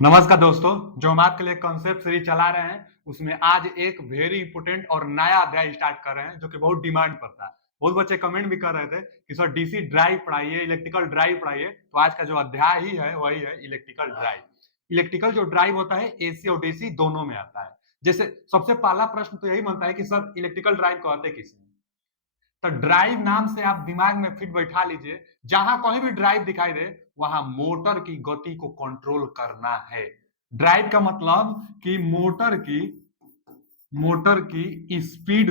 नमस्कार दोस्तों। जो हम आपके लिए कॉन्सेप्ट सीरीज चला रहे हैं उसमें आज एक वेरी इंपोर्टेंट और नया अध्याय स्टार्ट कर रहे हैं जो कि बहुत डिमांड पर था। बहुत बच्चे कमेंट भी कर रहे थे कि सर डीसी ड्राइव पढ़ाइए, इलेक्ट्रिकल ड्राइव पढ़ाइए। तो आज का जो अध्याय ही है वही है इलेक्ट्रिकल ड्राइव। इलेक्ट्रिकल जो ड्राइव होता है एसी और डीसी दोनों में आता है। जैसे सबसे पहला प्रश्न तो यही बनता है कि सर इलेक्ट्रिकल ड्राइव कहते किसे? तो ड्राइव नाम से आप दिमाग में फिट बैठा लीजिए, जहां कहीं भी ड्राइव दिखाई दे वहां मोटर की गति को कंट्रोल करना है। ड्राइव का मतलब कि मोटर की स्पीड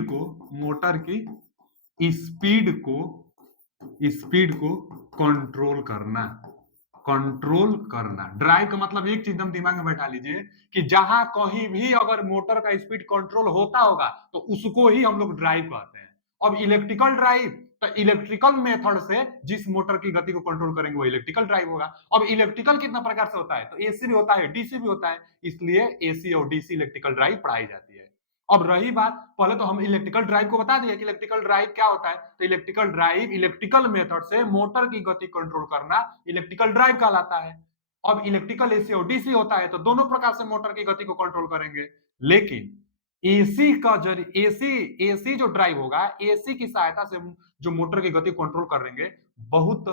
को कंट्रोल करना। ड्राइव का मतलब एक चीज हम दिमाग में बैठा लीजिए कि जहां कहीं भी अगर मोटर का स्पीड कंट्रोल होता होगा तो उसको ही हम लोग ड्राइव कहते हैं। अब इलेक्ट्रिकल ड्राइव, तो इलेक्ट्रिकल मेथड से जिस मोटर की गति को कंट्रोल करेंगे वो इलेक्ट्रिकल ड्राइव होगा। अब इलेक्ट्रिकल कितना प्रकार से होता है, तो एसी भी होता है, डीसी भी होता है, इसलिए एसी और डीसी इलेक्ट्रिकल ड्राइव पढ़ाई जाती है। अब रही बात, पहले तो हम इलेक्ट्रिकल ड्राइव को बता दिए कि इलेक्ट्रिकल ड्राइव क्या होता है। तो इलेक्ट्रिकल ड्राइव इलेक्ट्रिकल मेथड से मोटर की गति कंट्रोल करना इलेक्ट्रिकल ड्राइव कहलाता है। अब इलेक्ट्रिकल एसी और डीसी होता है तो दोनों प्रकार से मोटर की गति को कंट्रोल करेंगे। लेकिन एसी का जरिए एसी जो ड्राइव होगा, एसी की सहायता से जो मोटर की गति कंट्रोल करेंगे, बहुत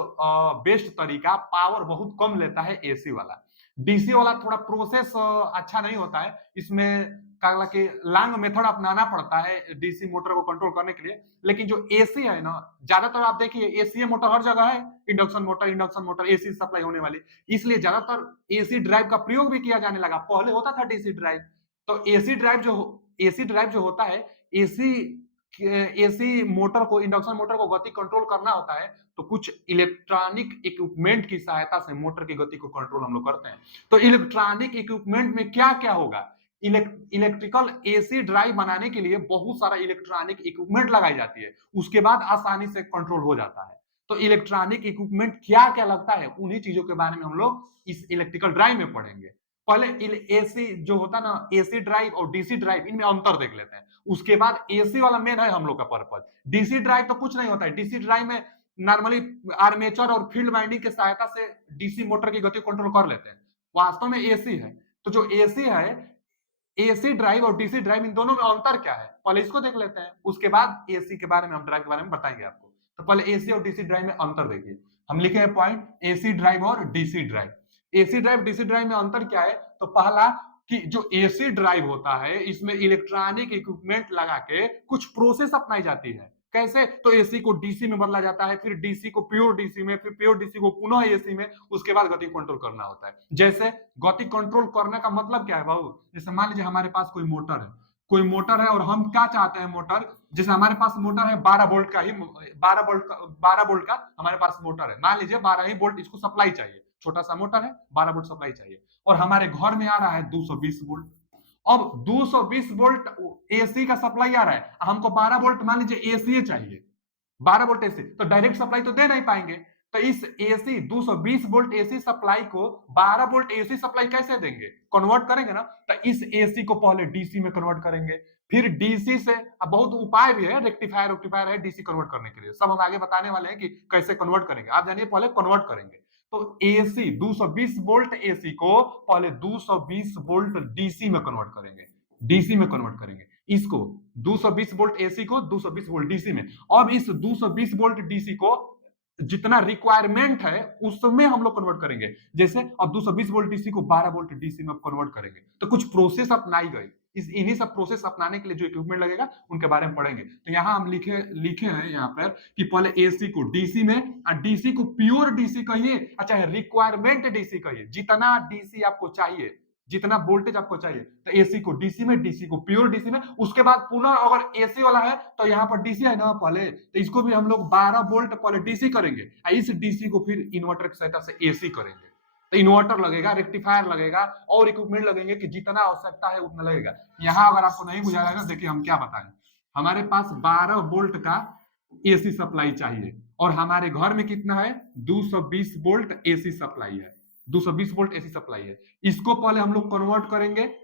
बेस्ट तरीका, पावर बहुत कम लेता है एसी वाला। डीसी वाला थोड़ा प्रोसेस अच्छा नहीं होता है, इसमें हालांकि लॉन्ग मेथड अपनाना पड़ता है डीसी मोटर को कंट्रोल करने के लिए। लेकिन जो एसी है ना, ज्यादातर आप देखिए एसी मोटर हर जगह है, इंडक्शन मोटर एसी सप्लाई होने वाली, इसलिए ज्यादातर एसी ड्राइव का प्रयोग भी किया जाने लगा। पहले होता था डीसी ड्राइव। तो एसी ड्राइव जो होता है, एसी एसी मोटर को, इंडक्शन मोटर को गति कंट्रोल करना होता है तो कुछ इलेक्ट्रॉनिक इक्विपमेंट की सहायता से मोटर की गति को कंट्रोल हम लोग करते हैं। तो इलेक्ट्रॉनिक इक्विपमेंट में क्या क्या होगा? इलेक्ट्रिकल एसी ड्राइव बनाने के लिए बहुत सारा इलेक्ट्रॉनिक इक्विपमेंट लगाई जाती है, उसके बाद आसानी से कंट्रोल हो जाता है। तो इलेक्ट्रॉनिक इक्विपमेंट क्या क्या लगता है, उन्हीं चीजों के बारे में हम लोग इस इलेक्ट्रिकल ड्राइव में पढ़ेंगे। पहले एसी जो होता है ना, एसी ड्राइव और डीसी ड्राइव, इनमें अंतर देख लेते हैं। उसके बाद एसी वाला मेन है हम लोग का पर्पज। डीसी ड्राइव तो कुछ नहीं होता है। डीसी ड्राइव में नॉर्मली आर्मेचर और फील्ड वाइंडिंग की सहायता से डीसी मोटर की गति कंट्रोल कर लेते हैं। वास्तव में एसी है। तो जो एसी है, एसी ड्राइव और डीसी ड्राइव, इन दोनों में अंतर क्या है पहले इसको देख लेते हैं, उसके बाद एसी के बारे में, हम ड्राइव के बारे में बताएंगे आपको। तो पहले एसी और डीसी ड्राइव में अंतर देखिए। हम लिखे हैं पॉइंट, एसी ड्राइव और DC drive. AC drive DC drive में अंतर क्या है, तो पहला कि जो एसी ड्राइव होता है इसमें इलेक्ट्रॉनिक इक्विपमेंट लगा के कुछ प्रोसेस अपनाई जाती है। कैसे, तो एसी को डीसी में बदला जाता है, फिर डीसी को प्योर डीसी में, फिर प्योर डीसी को पुनः एसी में, उसके बाद गति कंट्रोल करना होता है। जैसे गति कंट्रोल करने का मतलब क्या है बाबू, जैसे मान लीजिए हमारे पास कोई मोटर है और हम क्या चाहते हैं, मोटर, जैसे हमारे पास मोटर है 12 वोल्ट का ही, 12 वोल्ट का हमारे पास मोटर है, मान लीजिए 12 ही वोल्ट इसको सप्लाई चाहिए, छोटा सा मोटर है 12 वोल्ट सप्लाई चाहिए, और हमारे घर में आ रहा है 220 वोल्ट। अब 220 वोल्ट एसी का सप्लाई आ रहा है, हमको 12 वोल्ट मान लीजिए एसी चाहिए, 12 वोल्ट एसी, तो डायरेक्ट सप्लाई तो दे नहीं पाएंगे। तो इस एसी 220 वोल्ट एसी सप्लाई को 12 वोल्ट एसी सप्लाई कैसे देंगे, कन्वर्ट करेंगे ना। तो इस एसी को पहले डीसी में कन्वर्ट करेंगे, फिर डीसी से, अब बहुत उपाय भी है, रेक्टिफायर है डीसी कन्वर्ट करने के लिए, सब हम आगे बताने वाले हैं कि कैसे कन्वर्ट करेंगे, आप जानिए पहले कन्वर्ट करेंगे। तो एसी 220 वोल्ट एसी को पहले 220 वोल्ट डीसी में कन्वर्ट करेंगे, डीसी में कन्वर्ट करेंगे इसको, 220 वोल्ट एसी को 220 वोल्ट डीसी में। अब इस 220 वोल्ट डीसी को जितना रिक्वायरमेंट है उसमें हम लोग कन्वर्ट करेंगे। जैसे अब 220 वोल्ट डीसी को 12 वोल्ट डीसी में कन्वर्ट करेंगे, तो कुछ प्रोसेस अपनाई गई। इन्हीं सब प्रोसेस अपनाने के लिए जो इक्विपमेंट लगेगा उनके बारे में पढ़ेंगे। तो यहाँ हम लिखे लिखे हैं यहाँ पर कि पहले एसी को डीसी में, और डीसी को प्योर डीसी कहिए, अच्छा रिक्वायरमेंट डीसी कहिए, जितना डीसी आपको चाहिए, जितना वोल्टेज आपको चाहिए, तो एसी को डीसी में, डीसी को प्योर डीसी में। उसके बाद पुनः अगर एसी वाला है तो यहाँ पर डीसी है ना पहले, तो इसको भी हम लोग 12 वोल्ट पहले डीसी करेंगे, इस डीसी को फिर इन्वर्टर की सहायता से एसी करेंगे। तो इन्वर्टर लगेगा, रेक्टिफायर लगेगा, और इक्विपमेंट लगेंगे कि जितना आवश्यकता है उतना लगेगा। यहाँ अगर आपको नहीं बुझा रहेगा, देखिए हम क्या बताएं, हमारे पास 12 वोल्ट का एसी सप्लाई चाहिए, और हमारे घर में कितना है, 220 वोल्ट एसी सप्लाई है, 220 वोल्ट एसी सप्लाई है। इसको पहले हम लोग कन्वर्ट करेंगे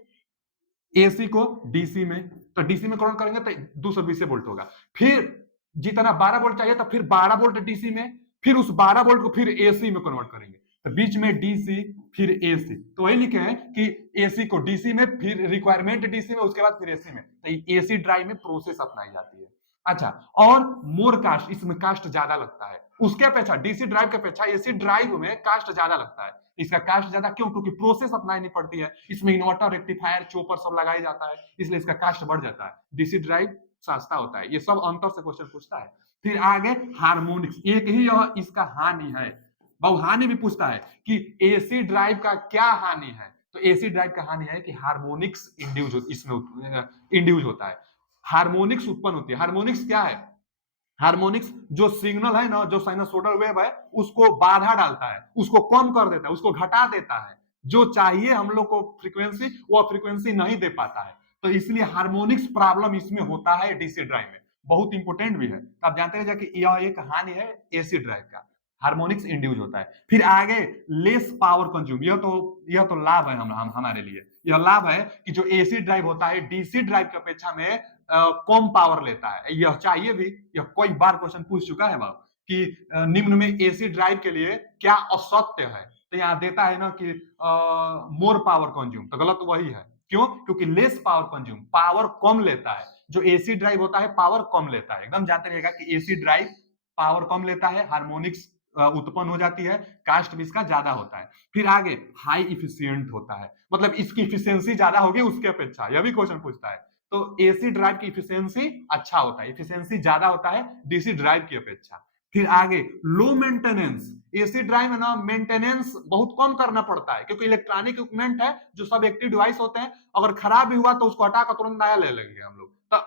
एसी को डीसी में, तो डीसी में कन्वर्ट करेंगे तो 220 वोल्ट होगा। फिर जितना 12 वोल्ट चाहिए तो फिर 12 वोल्ट डीसी में, फिर उस 12 वोल्ट को फिर एसी में कन्वर्ट करेंगे, तो बीच में डीसी फिर एसी, तो वही लिखे हैं कि एसी को डीसी में, फिर रिक्वायरमेंट डीसी में, उसके बाद फिर एसी में, तो एसी ड्राइव में प्रोसेस अपनाई जाती है। अच्छा, और मोर कास्ट, इसमें कास्ट ज्यादा लगता है उसके अपेक्षा, डीसी ड्राइव के अपेक्षा एसी ड्राइव में कास्ट ज्यादा लगता है। इसका कास्ट ज्यादा क्यों? क्योंकि प्रोसेस अपनानी पड़ती है, इसमें इन्वर्टर, रेक्टिफायर, चोपर सब लगाया जाता है, इसलिए इसका कास्ट बढ़ जाता है। डीसी ड्राइव सस्ता होता है। ये सब अंतर से क्वेश्चन पूछता है। फिर आगे हार्मोनिक्स, एक ही यह इसका हानि है, बहु हानि भी पूछता है कि एसी ड्राइव का क्या हानि है, तो एसी ड्राइव का हानि है कि हार्मोनिक्स इंड्यूज इसमें इंड्यूज होता है, हार्मोनिक्स उत्पन्न होती है। हार्मोनिक्स क्या है? हार्मोनिक्स जो सिग्नल है ना, जो साइनसोइडल वेव है, उसको बाधा डालता है, उसको कम कर देता है, उसको घटा देता है। जो चाहिए हम लोग को फ्रीक्वेंसी, वो फ्रीक्वेंसी नहीं दे पाता है, तो इसलिए हार्मोनिक्स प्रॉब्लम इसमें होता है डीसी ड्राइव में। बहुत इंपॉर्टेंट भी है, तो आप जानते हैं कि यह एक हानि है एसी ड्राइव का, हार्मोनिक्स इंड्यूस होता है। फिर आगे लेस पावर कंज्यूम, यह तो लाभ है हमारे लिए। यह लाभ है कि जो एसी ड्राइव होता है डीसी ड्राइव की अपेक्षा में कम पावर लेता है। यह चाहिए भी, यह कई बार क्वेश्चन पूछ चुका है बाबू कि निम्न में एसी ड्राइव के लिए क्या असत्य है, तो यहाँ देता है ना कि मोर पावर कंज्यूम, तो गलत वही है। क्यों? क्योंकि लेस पावर कंज्यूम, पावर कम लेता है। जो एसी ड्राइव होता है पावर कम लेता है, एकदम जानते रहेगा कि एसी ड्राइव पावर कम लेता है, हार्मोनिक्स उत्पन्न हो जाती है, कास्ट भी इसका ज्यादा होता है। फिर आगे हाई इफिशियंट होता है, मतलब इसकी इफिशियंसी ज्यादा होगी उसके अपेक्षा, यह भी क्वेश्चन पूछता है। तो एसी ड्राइव की इफिशियंसी अच्छा होता है, इफिशियंसी ज्यादा होता है डीसी ड्राइव की अपेक्षा। फिर आगे लो मेंटेनेंस, एसी ड्राइव में ना मेंटेनेंस बहुत कम करना पड़ता है, क्योंकि इलेक्ट्रॉनिक इक्विपमेंट है, जो सब एक्टिव डिवाइस होते हैं, अगर खराब भी हुआ तो उसको हटाकर तुरंत नया ले लेंगे हम लोग। तो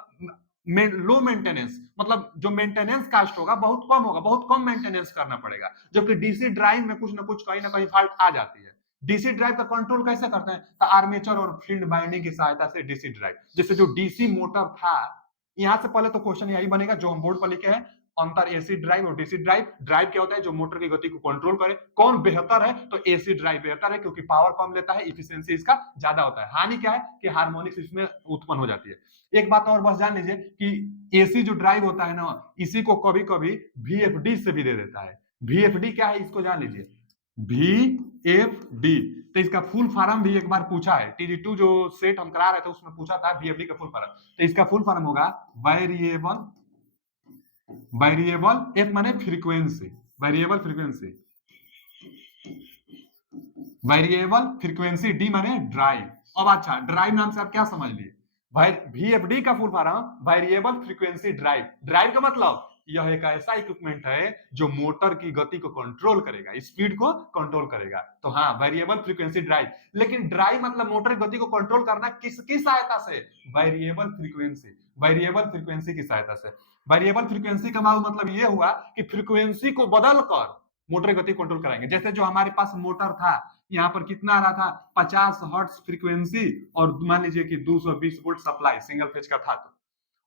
लो मेंटेनेंस मतलब जो मेंटेनेंस कास्ट होगा बहुत कम होगा, बहुत कम मेंटेनेंस करना पड़ेगा, जबकि डीसी ड्राइव में कुछ ना कुछ कहीं ना कहीं फॉल्ट आ जाती है। डीसी ड्राइव का कंट्रोल कैसे करते हैं? तो आर्मेचर और फील्ड बाइंडिंग की सहायता से डीसी ड्राइव, जैसे जो डीसी मोटर था, यहां से पहले तो क्वेश्चन यही बनेगा जो हम बोर्ड पर लिखे हैं, अंतर एसी ड्राइव और डीसी ड्राइव। ड्राइव क्या होता है? जो मोटर की गति को कंट्रोल करे। कौन बेहतर है? तो एसी ड्राइव बेहतर है, क्योंकि पावर कम लेता है, इफिशियंसी इसका ज्यादा होता है। हानि क्या है कि हार्मोनिक्स इसमें उत्पन्न हो जाती है। एक बात और बस जान लीजिए कि एसी जो ड्राइव होता है ना, इसी को कभी कभी वीएफडी से भी दे देता है। वीएफडी क्या है इसको जान लीजिए, वीएफडी, तो इसका फुल फॉर्म भी एक बार पूछा है, टीजी2 जो सेट हम करा रहे थे उसमें पूछा था वीएफडी का फुल फॉर्म। तो इसका फुल फॉर्म होगा वेरिएबल, वेरिएबल एफ माने frequency, variable frequency, variable frequency, D माने ड्राइव। अब अच्छा, ड्राइव नाम से आप क्या समझ लिए? वीएफडी का full form variable frequency drive. Drive का मतलब यह एक ऐसा इक्विपमेंट है जो मोटर की गति को कंट्रोल करेगा, स्पीड को कंट्रोल करेगा। तो हाँ, वेरिएबल फ्रीक्वेंसी ड्राइव। लेकिन ड्राइव मतलब मोटर की गति को कंट्रोल करना किसकी सहायता से? वेरिएबल फ्रीक्वेंसी, वेरिएबल फ्रीक्वेंसी की सहायता से। वेरिएबल फ्रीक्वेंसी का मतलब यह हुआ कि फ्रीक्वेंसी को बदल कर मोटर गति कंट्रोल कराएंगे। जैसे जो हमारे पास मोटर था, यहाँ पर कितना आ रहा था? 50 हर्ट्ज फ्रीक्वेंसी और मान लीजिए कि 220 वोल्ट सप्लाई सिंगल फेज का था। तो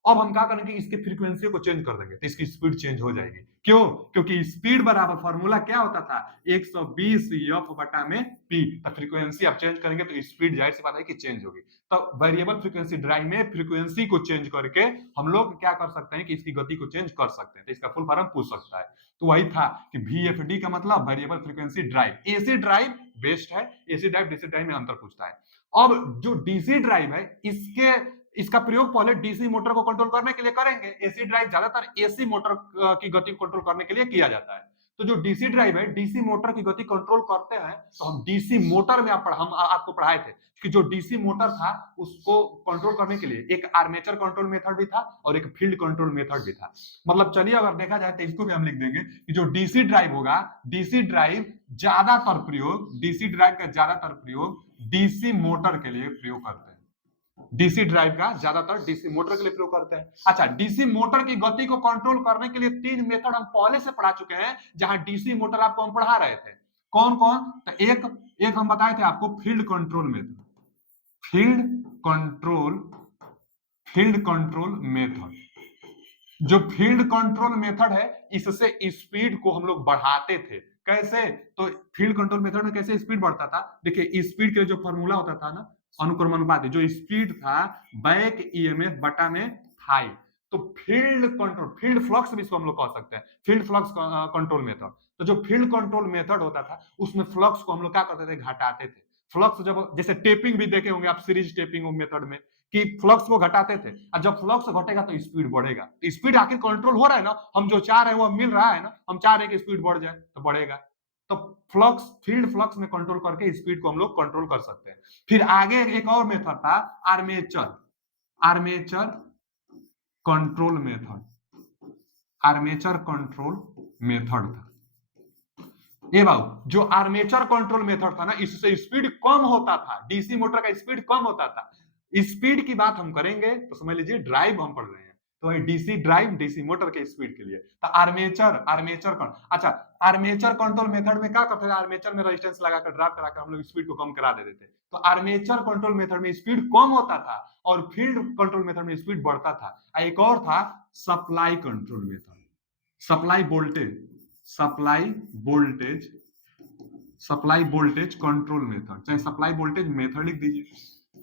अब हम क्या करेंगे? इसकी फ्रीक्वेंसी को चेंज कर देंगे, तो इसकी स्पीड चेंज हो जाएगी। क्यों? क्योंकि स्पीड बराबर फॉर्मूला क्या होता था? 120 एफ बटा में पी। तो फ्रीक्वेंसी आप चेंज करेंगे तो स्पीड जाहिर सी बात है कि चेंज होगी। तो वेरिएबल फ्रीक्वेंसी ड्राइव में फ्रीक्वेंसी को चेंज करके हम लोग क्या कर सकते हैं कि इसकी गति को चेंज कर सकते हैं। तो इसका फुल फॉर्म पूछ सकता है। तो वही था कि वीएफडी का मतलब variable frequency drive. AC drive best है, एसी ड्राइव डीसी ड्राइव में अंतर पूछता है। अब जो डीसी ड्राइव है, इसका प्रयोग पहले डीसी मोटर को कंट्रोल करने के लिए करेंगे। एसी ड्राइव ज्यादातर एसी मोटर की गति को कंट्रोल करने के लिए किया जाता है। तो जो डीसी ड्राइव है, डीसी मोटर की गति कंट्रोल करते हैं। तो हम डीसी मोटर में हम आपको पढ़ाए थे कि जो डीसी मोटर था उसको कंट्रोल करने के लिए एक आर्मेचर कंट्रोल मेथड भी था और एक फील्ड कंट्रोल मेथड भी था। मतलब चलिए अगर देखा जाए तो इसको भी हम लिख देंगे कि जो डीसी ड्राइव होगा, डीसी ड्राइव ज्यादातर प्रयोग, डीसी ड्राइव का ज्यादातर प्रयोग डीसी मोटर के लिए प्रयोग करते हैं। डीसी ड्राइव का ज्यादातर डीसी मोटर के लिए प्रयोग करते हैं। अच्छा, डीसी मोटर की गति को कंट्रोल करने के लिए 3 मेथड हम पहले से पढ़ा चुके हैं, जहां डीसी मोटर आपको हम पढ़ा रहे थे। कौन कौन? तो एक हम बताए थे आपको field control method, field control method. जो फील्ड कंट्रोल मेथड है, इससे स्पीड को हम लोग बढ़ाते थे। कैसे? तो फील्ड कंट्रोल मेथड में कैसे स्पीड बढ़ता था? देखिए, स्पीड के जो फॉर्मूला होता था ना, अनुक्रम अनुपात, जो स्पीड था बैक ईएमएफ बटा में थाई। तो फील्ड कंट्रोल, फील्ड फ्लक्स भी इसको हम लोग कह सकते हैं, फील्ड फ्लक्स कंट्रोल मेथड। तो जो फील्ड कंट्रोल मेथड होता था उसमें फ्लक्स को हम लोग क्या करते थे, घटाते थे। फ्लक्स जब जैसे टेपिंग भी देखे होंगे आप सीरीज टेपिंग मेथड में कि फ्लक्स को घटाते थे, और जब फ्लक्स घटेगा तो स्पीड बढ़ेगा। तो स्पीड आखिर कंट्रोल हो रहा है ना, हम जो चाह रहे हैं वो मिल रहा है ना, हम चाह रहे हैं कि स्पीड बढ़ जाए तो बढ़ेगा। तो फ्लक्स फील्ड फ्लक्स में कंट्रोल करके स्पीड को हम लोग कंट्रोल कर सकते हैं। फिर आगे एक और मेथड था armature, armature control method, armature control method था। ये बाबू जो आर्मेचर कंट्रोल मेथड था ना, इससे स्पीड कम होता था, डीसी मोटर का स्पीड कम होता था। स्पीड की बात हम करेंगे तो समझ लीजिए ड्राइव हम पढ़ रहे हैं, तो डीसी ड्राइव डीसी मोटर के स्पीड के लिए। तो आर्मेचर अच्छा आर्मेचर कंट्रोल मेथड में क्या करते थे, आर्मेचर में रेजिस्टेंस लगाकर ड्राइव कराकर हम लोग स्पीड को कम करा देते थे। तो आर्मेचर कंट्रोल मेथड में स्पीड कम होता था और फील्ड कंट्रोल मेथड में स्पीड बढ़ता था। एक और था supply control method, supply voltage, supply voltage, supply voltage control method, चाहे सप्लाई वोल्टेज मेथड लिख दीजिए,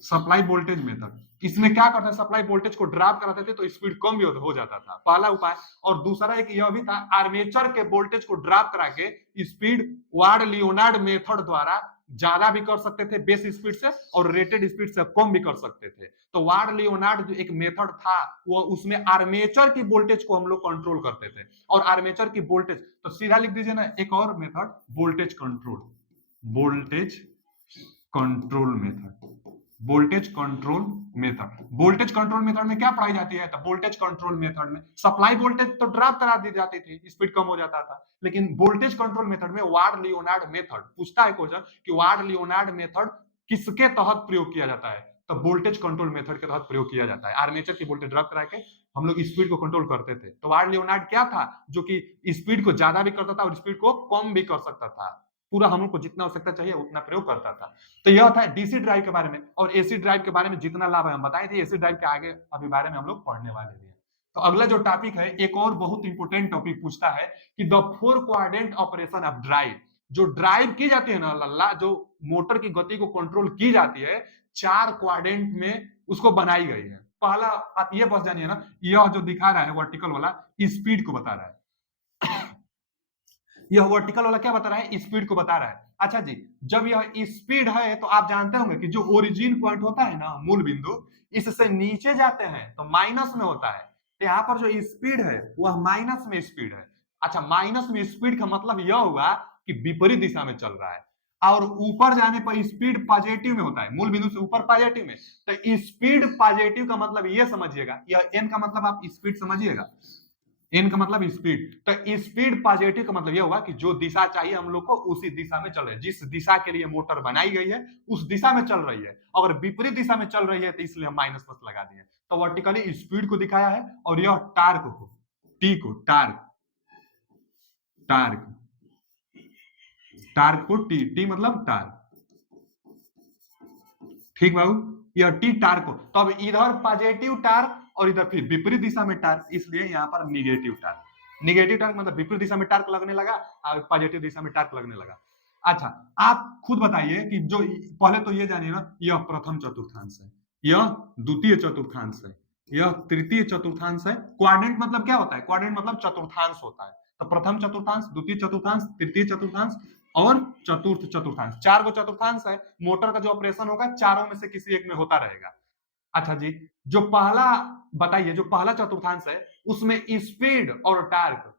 सप्लाई वोल्टेज मेथड। इसमें क्या करते हैं, सप्लाई वोल्टेज को ड्रॉप कराते थे तो स्पीड कम भी हो जाता था, पहला उपाय। और दूसरा एक यह भी था, आर्मेचर के वोल्टेज को ड्रॉप करा के स्पीड वार्ड लियोनार्ड मेथड द्वारा ज्यादा भी कर सकते थे बेस स्पीड से, और रेटेड स्पीड से कम भी कर सकते थे। तो वार्ड लियोनार्ड जो एक मेथड था वो उसमें आर्मेचर की वोल्टेज को हम लोग कंट्रोल करते थे। और आर्मेचर की वोल्टेज तो सीधा लिख दीजिए ना, एक और method voltage control, voltage control method, voltage control method. Voltage control method में क्या पढ़ाई जाती है, तो वोल्टेज कंट्रोल मेथड में सप्लाई वोल्टेज तो ड्रॉप करा दी जाती थी, स्पीड कम हो जाता था। लेकिन वोल्टेज कंट्रोल मेथड में वार्ड लियोनार्ड मेथड पूछता है क्वेश्चन कि वार्ड लियोनार्ड मेथड किसके तहत प्रयोग किया जाता है, तो वोल्टेज कंट्रोल मेथड के तहत प्रयोग किया जाता है। आर्मेचर की वोल्टेज ड्रॉप करा के हम लोग स्पीड को कंट्रोल करते थे। तो वार्ड लियोनार्ड क्या था, जो कि स्पीड को ज्यादा भी करता था और स्पीड को कम भी कर सकता था, पूरा हम लोग को जितना आवश्यकता चाहिए उतना प्रयोग करता था। तो यह था डीसी ड्राइव के बारे में। और एसी ड्राइव के बारे में जितना लाभ है हम बताए थे, एसी ड्राइव के आगे अभी बारे में हम लोग पढ़ने वाले हैं। तो अगला जो टॉपिक है, एक और बहुत इंपॉर्टेंट टॉपिक पूछता है कि the 4 quadrant operation of drive. जो ड्राइव की जाती है ना लल्ला, जो मोटर की गति को कंट्रोल की जाती है, 4 क्वाड्रेंट में उसको बनाई गई है। पहला आप ये बस जानिए ना, यह जो दिखा रहा है वर्टिकल वाला स्पीड को बता रहा है, यह वर्टिकल वाला क्या बता रहा है, स्पीड को बता रहा है। अच्छा जी, जब यह स्पीड है तो आप जानते होंगे कि जो ओरिजिन पॉइंट होता है ना, मूल बिंदु, इससे नीचे जाते हैं तो माइनस में होता है। तो यहाँ पर जो स्पीड है वह माइनस में स्पीड है। अच्छा, माइनस में स्पीड का मतलब यह हुआ कि विपरीत दिशा में चल रहा है, और ऊपर जाने पर स्पीड पॉजिटिव में होता है, मूल बिंदु से ऊपर पॉजिटिव में। तो स्पीड पॉजिटिव का मतलब ये समझिएगा, यह एन का मतलब आप स्पीड समझिएगा, एन का मतलब स्पीड। तो स्पीड पॉजिटिव का मतलब यह हुआ कि जो दिशा चाहिए हम लोग को उसी दिशा में चल रहे हैं, जिस दिशा के लिए मोटर बनाई गई है उस दिशा में चल रही है। अगर विपरीत दिशा में चल रही है तो इसलिए हम माइनस प्लस लगा दिए। तो वर्टिकली स्पीड को दिखाया है, और यह टार्क को, टी को, टार्क, टार्क, टार्क को टी, टी मतलब टार्क, ठीक बाबू, यह टी टार्क को। तो अब इधर पॉजिटिव टार्क और इधर फिर विपरीत दिशा में टार्क, इसलिए यहाँ पर निगेटिव टार्क। निगेटिव टार्क मतलब विपरीत दिशा में टार्क लगने लगा और पॉजिटिव दिशा में टार्क लगने लगा। अच्छा, आप खुद बताइए कि जो पहले तो ये जानिए ना, यह प्रथम चतुर्थांश है, यह द्वितीय चतुर्थांश है, यह तृतीय चतुर्थांश है। क्वाड्रेंट मतलब क्या होता है, क्वाड्रेंट मतलब चतुर्थांश होता है। तो प्रथम चतुर्थांश, द्वितीय चतुर्थांश, तृतीय चतुर्थांश और चतुर्थ चतुर्थांश, 4 गो चतुर्थांश है। मोटर का जो ऑपरेशन होगा चारों में से किसी एक में होता रहेगा। अच्छा जी, जो पहला बताइए, जो पहला चतुर्थांश है उसमें स्पीड और टार्क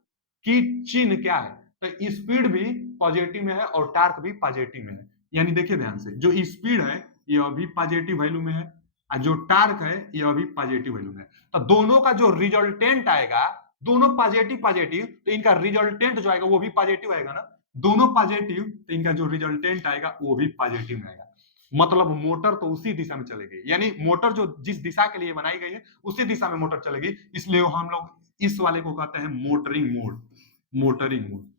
की चिन्ह क्या है, तो स्पीड भी पॉजिटिव में है और टार्क भी पॉजिटिव में है। यानी देखिए ध्यान से, जो स्पीड है यह भी पॉजिटिव वैल्यू में है और जो टार्क है यह भी पॉजिटिव वैल्यू में है। तो दोनों का जो रिजल्टेंट आएगा, दोनों पॉजिटिव पॉजिटिव, तो इनका रिजल्टेंट जो आएगा वो भी पॉजिटिव आएगा ना, दोनों पॉजिटिव तो इनका जो रिजल्टेंट आएगा वो भी पॉजिटिव में आएगा। मतलब मोटर तो उसी दिशा में चलेगी, यानी मोटर जो जिस दिशा के लिए बनाई गई है उसी दिशा में मोटर चलेगी। इसलिए हम लोग इस वाले को कहते हैं motoring mode, motoring mode,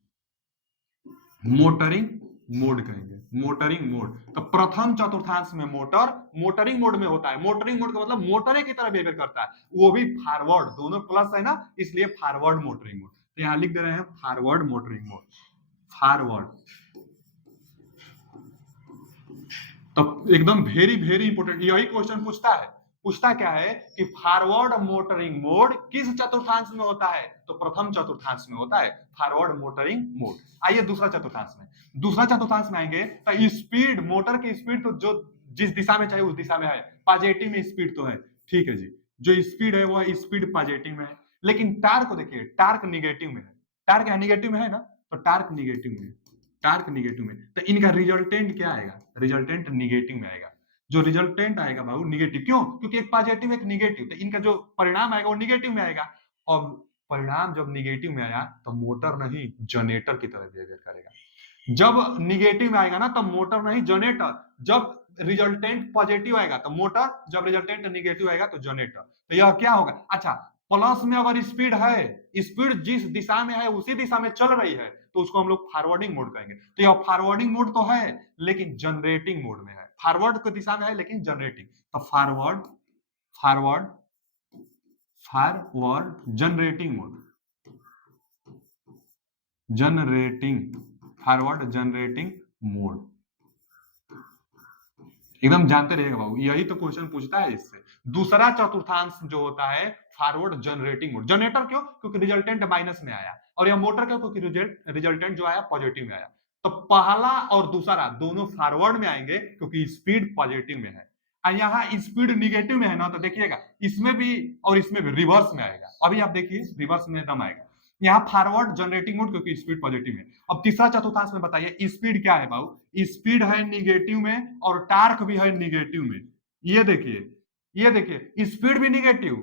motoring mode कहेंगे, मोटरिंग मोड। तो प्रथम चतुर्थांश में मोटर मोटरिंग मोड में होता है। मोटरिंग मोड का मतलब मोटरे की तरह बिहेवियर करता है, वो भी फॉरवर्ड, दोनों प्लस है ना, इसलिए फॉरवर्ड मोटरिंग मोड। तो यहां लिख दे रहे हैं फॉरवर्ड मोटरिंग मोड, फॉरवर्ड। तो एकदम वेरी वेरी इंपोर्टेंट, यही क्वेश्चन पूछता है पूछता क्या है कि फॉरवर्ड मोटरिंग मोड किस चतुर्थांश में होता है, तो प्रथम चतुर्थांश में होता है फॉरवर्ड मोटरिंग मोड। आइए दूसरा चतुर्थांश में, दूसरा चतुर्थांश में आएंगे तो स्पीड, मोटर की स्पीड तो जो जिस दिशा में चाहिए उस दिशा में है, पॉजिटिव में स्पीड तो है, ठीक है जी, जो स्पीड है वो स्पीड पॉजिटिव में है। लेकिन टार्क को देखिए, टार्क निगेटिव में है, टार्क यहाँ निगेटिव में है ना, तो टार्क निगेटिव में, टार्क निगेटिव में, तो इनका रिजल्टेंट क्या आएगा, रिजल्टेंट निगेटिव में आएगा। जो रिजल्टेंट आएगा बाबू निगेटिव, क्यों, क्योंकि एक पॉजिटिव एक निगेटिव, तो इनका जो परिणाम आएगा वो निगेटिव में आएगा। और परिणाम जब निगेटिव में आया तो मोटर नहीं जनरेटर की तरह बिहेवियर करेगा। जब निगेटिव में आएगा ना तो मोटर नहीं जनरेटर, जब रिजल्टेंट पॉजिटिव आएगा तो मोटर, जब रिजल्टेंट निगेटिव आएगा तो जनरेटर। तो यह क्या होगा, अच्छा प्लस में अगर स्पीड है, स्पीड जिस दिशा में है उसी दिशा में चल रही है, तो उसको हम लोग फॉरवर्डिंग मोड कहेंगे। तो यह फॉरवर्डिंग मोड तो है लेकिन जनरेटिंग मोड में है, फॉरवर्ड की दिशा में है लेकिन जनरेटिंग। तो forward, forward, forward generating mode, generating, forward generating mode, एकदम जानते रहिएगा बाबू, यही तो क्वेश्चन पूछता है इससे। दूसरा चतुर्थांश जो होता है फॉरवर्ड जनरेटिंग मोड। जनरेटर क्यों, क्योंकि रिजल्टेंट माइनस में आया, और यह मोटर क्यों, क्योंकि रिजल्टेंट जो आया पॉजिटिव में आया। तो पहला और दूसरा दोनों फॉरवर्ड में आएंगे क्योंकि स्पीड पॉजिटिव में है, और यहाँ स्पीड निगेटिव में है ना, तो देखिएगा इसमें भी और इसमें भी रिवर्स में आएगा। अभी आप देखिए रिवर्स में एकदम आएगा, यहाँ फॉरवर्ड जनरेटिंग मोड क्योंकि स्पीड पॉजिटिव है। अब तीसरा चतुर्थांश में बताइए स्पीड क्या है बाबू, स्पीड है निगेटिव में और टार्क भी है निगेटिव में। ये देखिए, ये देखिए स्पीड भी निगेटिव,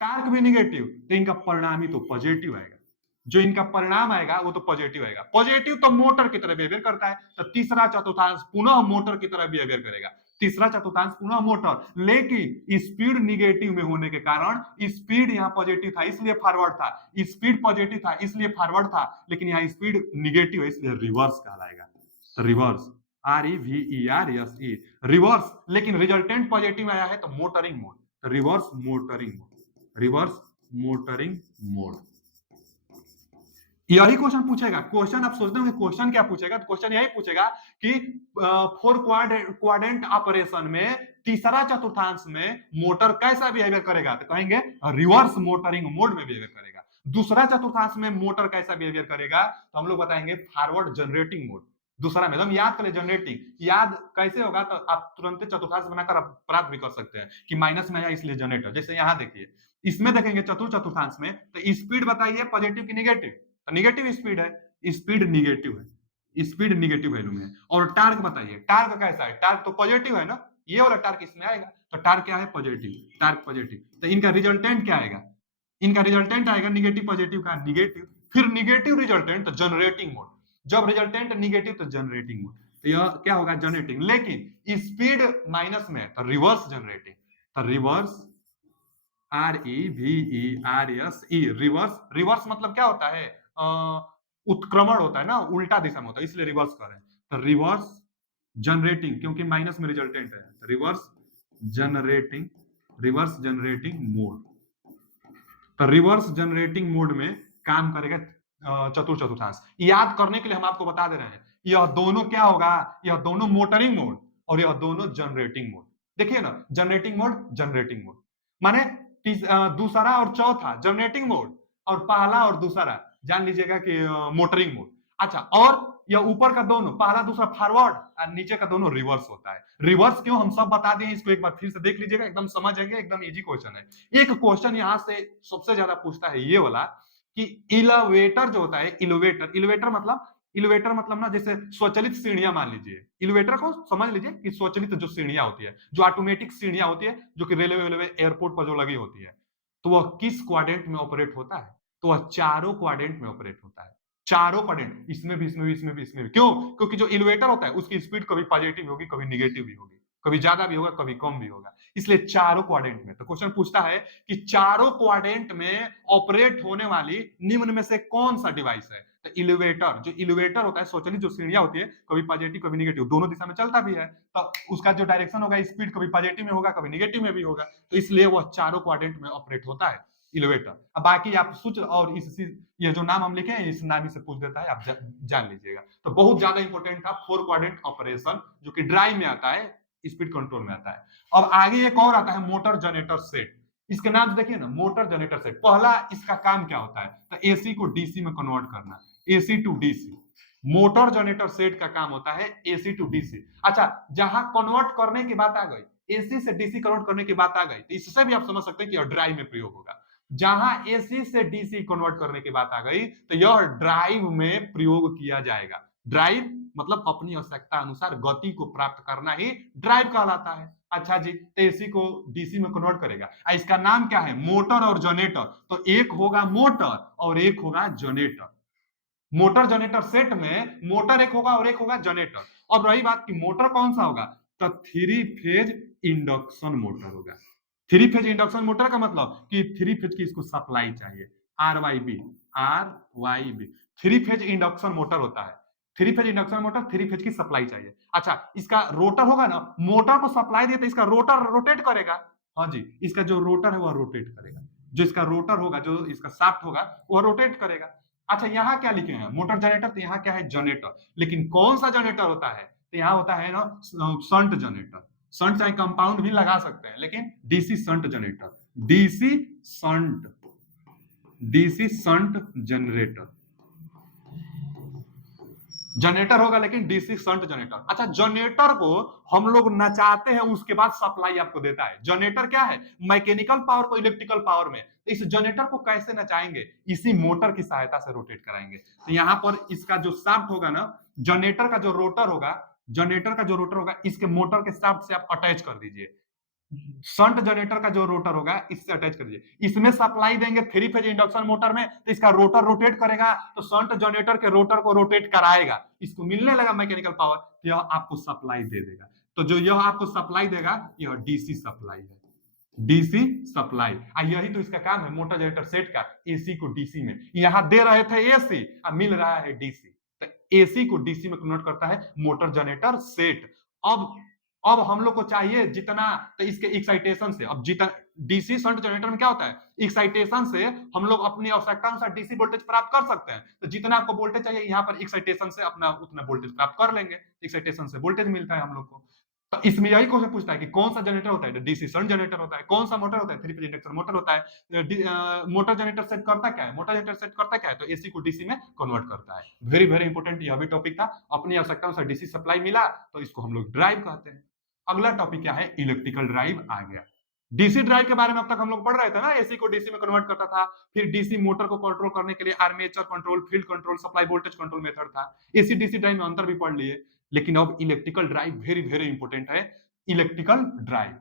टार्क भी निगेटिव, तो इनका परिणाम ही तो पॉजिटिव आएगा। जो इनका परिणाम आएगा वो तो पॉजिटिव आएगा। पॉजिटिव तो मोटर की तरह बिहेवियर करता है, तो तीसरा चतुर्थांश पुनः मोटर की तरह बिहेवियर करेगा। तीसरा चतुर्थांश पुनः मोटर, लेकिन स्पीड निगेटिव में होने के कारण, स्पीड यहाँ पॉजिटिव था इसलिए फॉरवर्ड था, स्पीड पॉजिटिव था इसलिए फॉरवर्ड था, लेकिन यहाँ स्पीड निगेटिव है इसलिए रिवर्स कहलाएगा। तो रिवर्स, REVERSE, रिवर्स, लेकिन रिजल्टेंट पॉजिटिव आया है तो मोटरिंग मोड, तो reverse motoring mode, reverse motoring mode. यही क्वेश्चन पूछेगा। क्वेश्चन आप सोचते हो कि क्वेश्चन क्या पूछेगा, तो क्वेश्चन यही पूछेगा कि फोर क्वाड्रेंट ऑपरेशन में तीसरा चतुर्थांश में मोटर कैसा बिहेवियर करेगा, तो कहेंगे रिवर्स मोटरिंग मोड में बिहेवियर करेगा। दूसरा चतुर्थांश में मोटर कैसा बिहेवियर करेगा, तो हम लोग बताएंगे फॉरवर्ड जनरेटिंग मोड। दूसरा में एकदम याद कर ले, जनरेटिंग याद कैसे होगा, तो आप तुरंत चतुर्थांश बनाकर अपराध भी कर सकते हैं कि माइनस में आया इसलिए जनरेटर। जैसे यहाँ देखिए, इसमें देखेंगे चतुर्थांश में, तो स्पीड बताइए पॉजिटिव की निगेटिव, निगेटिव स्पीड है, स्पीड निगेटिव है, स्पीड निगेटिव वैल्यू में है। और टार्क बताइए, टार्क कैसा है, टार्क तो पॉजिटिव है ना, ये वाला टार्क इसमें आएगा, तो टार्क क्या है पॉजिटिव, टार्क पॉजिटिव। तो इनका रिजल्टेंट क्या आएगा, इनका रिजल्टेंट आएगा निगेटिव पॉजिटिव का निगेटिव, फिर निगेटिव रिजल्टेंट तो जनरेटिंग मोड, जब रिजल्टेंट निगेटिव तो जनरेटिंग मोड, तो यह क्या होगा जनरेटिंग, लेकिन स्पीड माइनस में है तो रिवर्स जनरेटिंग, तो रिवर्स REVERSE, रिवर्स। रिवर्स मतलब क्या होता है, उत्क्रमण होता है ना, उल्टा दिशा में होता है, इसलिए रिवर्स कर रहे हैं। तो रिवर्स जनरेटिंग, क्योंकि माइनस में रिजल्टेंट है, तो reverse generating, reverse generating mode. तो रिवर्स जनरेटिंग मोड में काम करेगा चतुर्थांश। याद करने के लिए हम आपको बता दे रहे हैं, यह दोनों क्या होगा, यह दोनों मोटरिंग मोड और यह दोनों जनरेटिंग मोड। देखिए ना, जनरेटिंग मोड, जनरेटिंग मोड माने दूसरा और चौथा जनरेटिंग मोड, और पहला और दूसरा जान लीजिएगा कि मोटरिंग मोड। अच्छा, और यह ऊपर का दोनों पहला दूसरा फॉरवर्ड और नीचे का दोनों रिवर्स होता है। रिवर्स क्यों हम सब बता दें, इसको एक बार फिर से देख लीजिएगा, एकदम समझ जाएंगे, एकदम इजी क्वेश्चन है। एक क्वेश्चन यहां से सबसे ज्यादा पूछता है ये वाला कि इलेवेटर जो होता है, इलेवेटर, इलेवेटर मतलब ना जैसे स्वचालित सीढ़ियां मान लीजिए, इलेवेटर को समझ लीजिए कि स्वचालित जो सीढ़ियां होती है, जो ऑटोमेटिक सीढ़ियां होती है, जो कि रेलवे एयरपोर्ट पर जो लगी होती है, तो वह किस क्वाड्रेंट में ऑपरेट होता है, तो वह चारों क्वाड्रेंट में ऑपरेट होता है। चारों क्वाड्रेंट, इसमें भी, इसमें भी, इसमें भी, इसमें भी। क्यों, क्योंकि जो इलेवेटर होता है उसकी स्पीड कभी पॉजिटिव होगी, कभी निगेटिव भी होगी, कभी ज्यादा भी होगा, कभी कम भी होगा, इसलिए चारों क्वाड्रेंट में। तो क्वेश्चन पूछता है कि चारों क्वाड्रेंट में ऑपरेट होने वाली निम्न में से कौन सा डिवाइस है, तो इलेवेटर, जो इलेवेटर होता है, स्वचालित जो सीढ़ियां होती है, कभी पॉजिटिव कभी निगेटिव, दोनों दिशा में चलता भी है, तो उसका जो डायरेक्शन होगा, स्पीड कभी पॉजिटिव में होगा, कभी निगेटिव में भी होगा, तो इसलिए वह चारों क्वाड्रेंट में ऑपरेट होता है इलेवेटर। अब बाकी आप सूत्र और इस ये जो नाम हम लिखे हैं, इस नाम से पूछ देता है, आप जान लीजिएगा। तो बहुत ज्यादा इंपॉर्टेंट था फोर क्वाड्रेंट ऑपरेशन, जो कि ड्राइव में आता है, स्पीड कंट्रोल में आता है। अब आगे एक और आता है मोटर जनरेटर सेट। इसके नाम से देखिए ना, मोटर जनरेटर सेट। पहला इसका काम क्या होता है, तो एसी को डीसी में कन्वर्ट करना, AC to DC. Motor generator set का काम होता है एसी टू डीसी। अच्छा, जहां कन्वर्ट करने की बात आ गई, एसी से डीसी कन्वर्ट करने की बात आ गई, तो इससे भी आप समझ सकते हैं कि ड्राइव में प्रयोग होगा। जहां एसी से डीसी कन्वर्ट करने की बात आ गई, तो यह ड्राइव में प्रयोग किया जाएगा। ड्राइव मतलब अपनी आवश्यकता अनुसार गति को प्राप्त करना ही ड्राइव कहलाता है। अच्छा जी, तो एसी को डीसी में कन्वर्ट करेगा। इसका नाम क्या है, मोटर और जनरेटर। तो एक होगा मोटर और एक होगा जनरेटर। मोटर जनरेटर सेट में मोटर एक होगा और एक होगा जनरेटर। और रही बात की मोटर कौन सा होगा, तो थ्री फेज इंडक्शन मोटर होगा। थ्री फेज इंडक्शन मोटर का मतलब कि थ्री फेज की इसको सप्लाई चाहिए, R Y B. Three phase induction motor होता है। Three phase induction motor, three phase की सप्लाई चाहिए। अच्छा, इसका रोटर होगा ना, मोटर को सप्लाई दिया तो इसका रोटर रोटेट करेगा। हाँ जी, इसका जो रोटर है वह रोटेट करेगा। जो इसका रोटर होगा, जो इसका शाफ्ट होगा, वह रोटेट करेगा। अच्छा, यहाँ क्या लिखे हैं, मोटर जनरेटर, तो यहाँ क्या है, जनरेटर। लेकिन कौन सा जनरेटर होता है, तो यहाँ होता है ना शंट जनरेटर। शंट चाहे कंपाउंड भी लगा सकते हैं, लेकिन DC shunt generator, DC shunt, DC shunt generator. Generator होगा लेकिन डीसी शंट जनरेटर। अच्छा, जनरेटर को हम लोग नचाते हैं, उसके बाद सप्लाई आपको देता है। जनरेटर क्या है, मैकेनिकल पावर को इलेक्ट्रिकल पावर में। इस जनरेटर को कैसे नचाएंगे, इसी मोटर की सहायता से रोटेट कराएंगे। तो यहाँ पर इसका जो शाफ्ट होगा ना, जनरेटर का जो रोटर होगा, जनरेटर का जो रोटर होगा, इसके मोटर के शाफ्ट से आप अटैच कर दीजिए। शंट जनरेटर का जो रोटर होगा, इससे अटैच कर दीजिए। इसमें सप्लाई देंगे थ्री फेज इंडक्शन मोटर में, तो इसका रोटर रोटेट करेगा, तो शंट जनरेटर के रोटर को रोटेट कराएगा, इसको मिलने लगा मैकेनिकल पावर, तो यह आपको सप्लाई दे देगा। तो जो यह आपको सप्लाई देगा, यह डीसी सप्लाई है, डीसी सप्लाई। यही तो इसका काम है मोटर जनरेटर सेट का, एसी को डीसी में। यहां दे रहे थे एसी, अब मिल रहा है डीसी, तो एसी को डीसी में कन्वर्ट करता है मोटर जनरेटर सेट। अब हम लोग को चाहिए जितना, तो इसके एक्साइटेशन से, अब जितना डीसी शंट जनरेटर में क्या होता है, एक्साइटेशन से हम लोग अपनी आवश्यकता अनुसार डीसी वोल्टेज प्राप्त कर सकते हैं। तो जितना आपको वोल्टेज चाहिए, यहाँ पर एक्साइटेशन से अपना उतना वोल्टेज प्राप्त कर लेंगे। एक्साइटेशन से वोल्टेज मिलता है हम लोग को। तो इसमें यही क्वेश्चन पूछता है कि कौन सा जनरेटर होता है, डीसी शंट जनरेटर होता है। कौन सा मोटर होता है, थ्री फेज इंडक्शन मोटर होता है। मोटर जनरेटर सेट करता क्या है, मोटर जनरेटर सेट करता क्या है, तो एसी को डीसी में कन्वर्ट करता है। वेरी वेरी इंपॉर्टेंट यह भी टॉपिक था। अपनी आवश्यकता अनुसार डीसी सप्लाई मिला, तो इसको हम लोग ड्राइव कहते हैं। अगला टॉपिक क्या है, इलेक्ट्रिकल ड्राइव आ गया। डीसी ड्राइव के बारे में अब तक हम लोग पढ़ रहे थे ना, एसी को डीसी में कन्वर्ट करता था। फिर डीसी मोटर को कंट्रोल करने के लिए armature control, field control, supply voltage control method था। एसी डीसी ड्राइव में अंतर भी पढ़ लिए। लेकिन अब electrical drive very very important है। इलेक्ट्रिकल ड्राइव,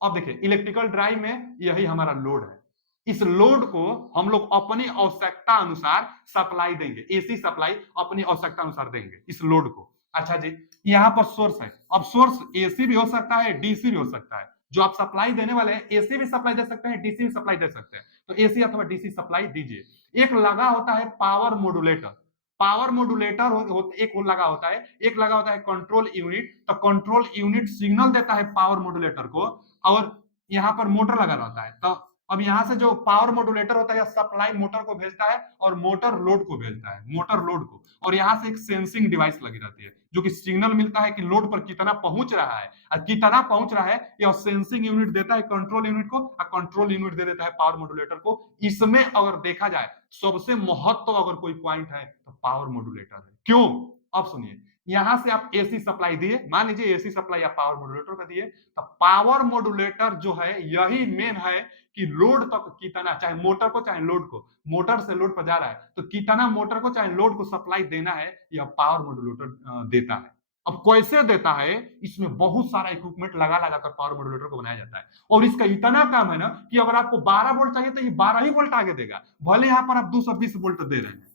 अब देखिए इलेक्ट्रिकल ड्राइव में यही हमारा लोड है। इस लोड को हम लोग अपनी आवश्यकता अनुसार सप्लाई देंगे, एसी सप्लाई अपनी आवश्यकता अनुसार देंगे इस लोड को। अच्छा जी, यहाँ पर सोर्स है। अब सोर्स एसी भी हो सकता है, डीसी भी हो सकता है। जो आप सप्लाई देने वाले हैं, एसी भी सप्लाई दे सकते हैं, डीसी भी सप्लाई दे सकते हैं। तो एसी अथवा डीसी सप्लाई दीजिए। एक लगा होता है पावर मॉड्यूलेटर। पावर मॉड्यूलेटर एक लगा होता है, एक लगा होता है कंट्रोल यूनिट। तो कंट्रोल यूनिट सिग्नल देता है पावर मॉड्यूलेटर को, और यहाँ पर मोटर लगा रहता है। तो अब यहाँ से जो पावर मॉड्यूलेटर होता है, सप्लाई मोटर को भेजता है और मोटर लोड को भेजता है, मोटर लोड को। और यहाँ से एक सेंसिंग डिवाइस लगी रहती है, जो कि सिग्नल मिलता है कि लोड पर कितना पहुंच रहा है, और कितना पहुंच रहा है यह सेंसिंग यूनिट देता है कंट्रोल यूनिट को, और कंट्रोल यूनिट दे देता है पावर मॉड्यूलेटर को। इसमें अगर देखा जाए, सबसे महत्व अगर कोई पॉइंट है तो पावर मॉड्यूलेटर है। क्यों, अब सुनिए। यहां से आप एसी सप्लाई दिए, मान लीजिए एसी सप्लाई आप पावर मॉड्यूलेटर का दिए, तो पावर मॉड्यूलेटर जो है यही मेन है कि लोड तक कितना, चाहे मोटर को चाहे लोड को, मोटर से लोड पर जा रहा है तो कितना मोटर को चाहे लोड को सप्लाई देना है, यह पावर मॉड्यूलेटर देता है। अब कैसे देता है, इसमें बहुत सारा इक्विपमेंट लगा लगा कर पावर मॉड्यूलेटर को बनाया जाता है। और इसका इतना काम है ना कि अगर आपको 12 वोल्ट चाहिए तो ये 12 ही वोल्ट आगे देगा, भले यहां पर आप 220 वोल्ट दे रहे हैं।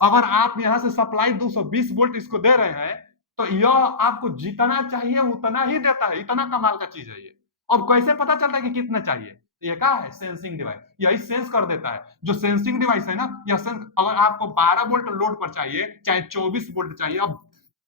अगर आप यहां से सप्लाई 220 वोल्ट इसको दे रहे हैं, तो यह आपको जितना चाहिए उतना ही देता है। इतना कमाल का चीज है ये। अब कैसे पता चलता है कि कितना चाहिए, ये क्या है, सेंसिंग डिवाइस, यही सेंस कर देता है। जो सेंसिंग डिवाइस है ना, यह सेंस, अगर आपको 12 वोल्ट लोड पर चाहिए, चाहे 24 वोल्ट चाहिए, अब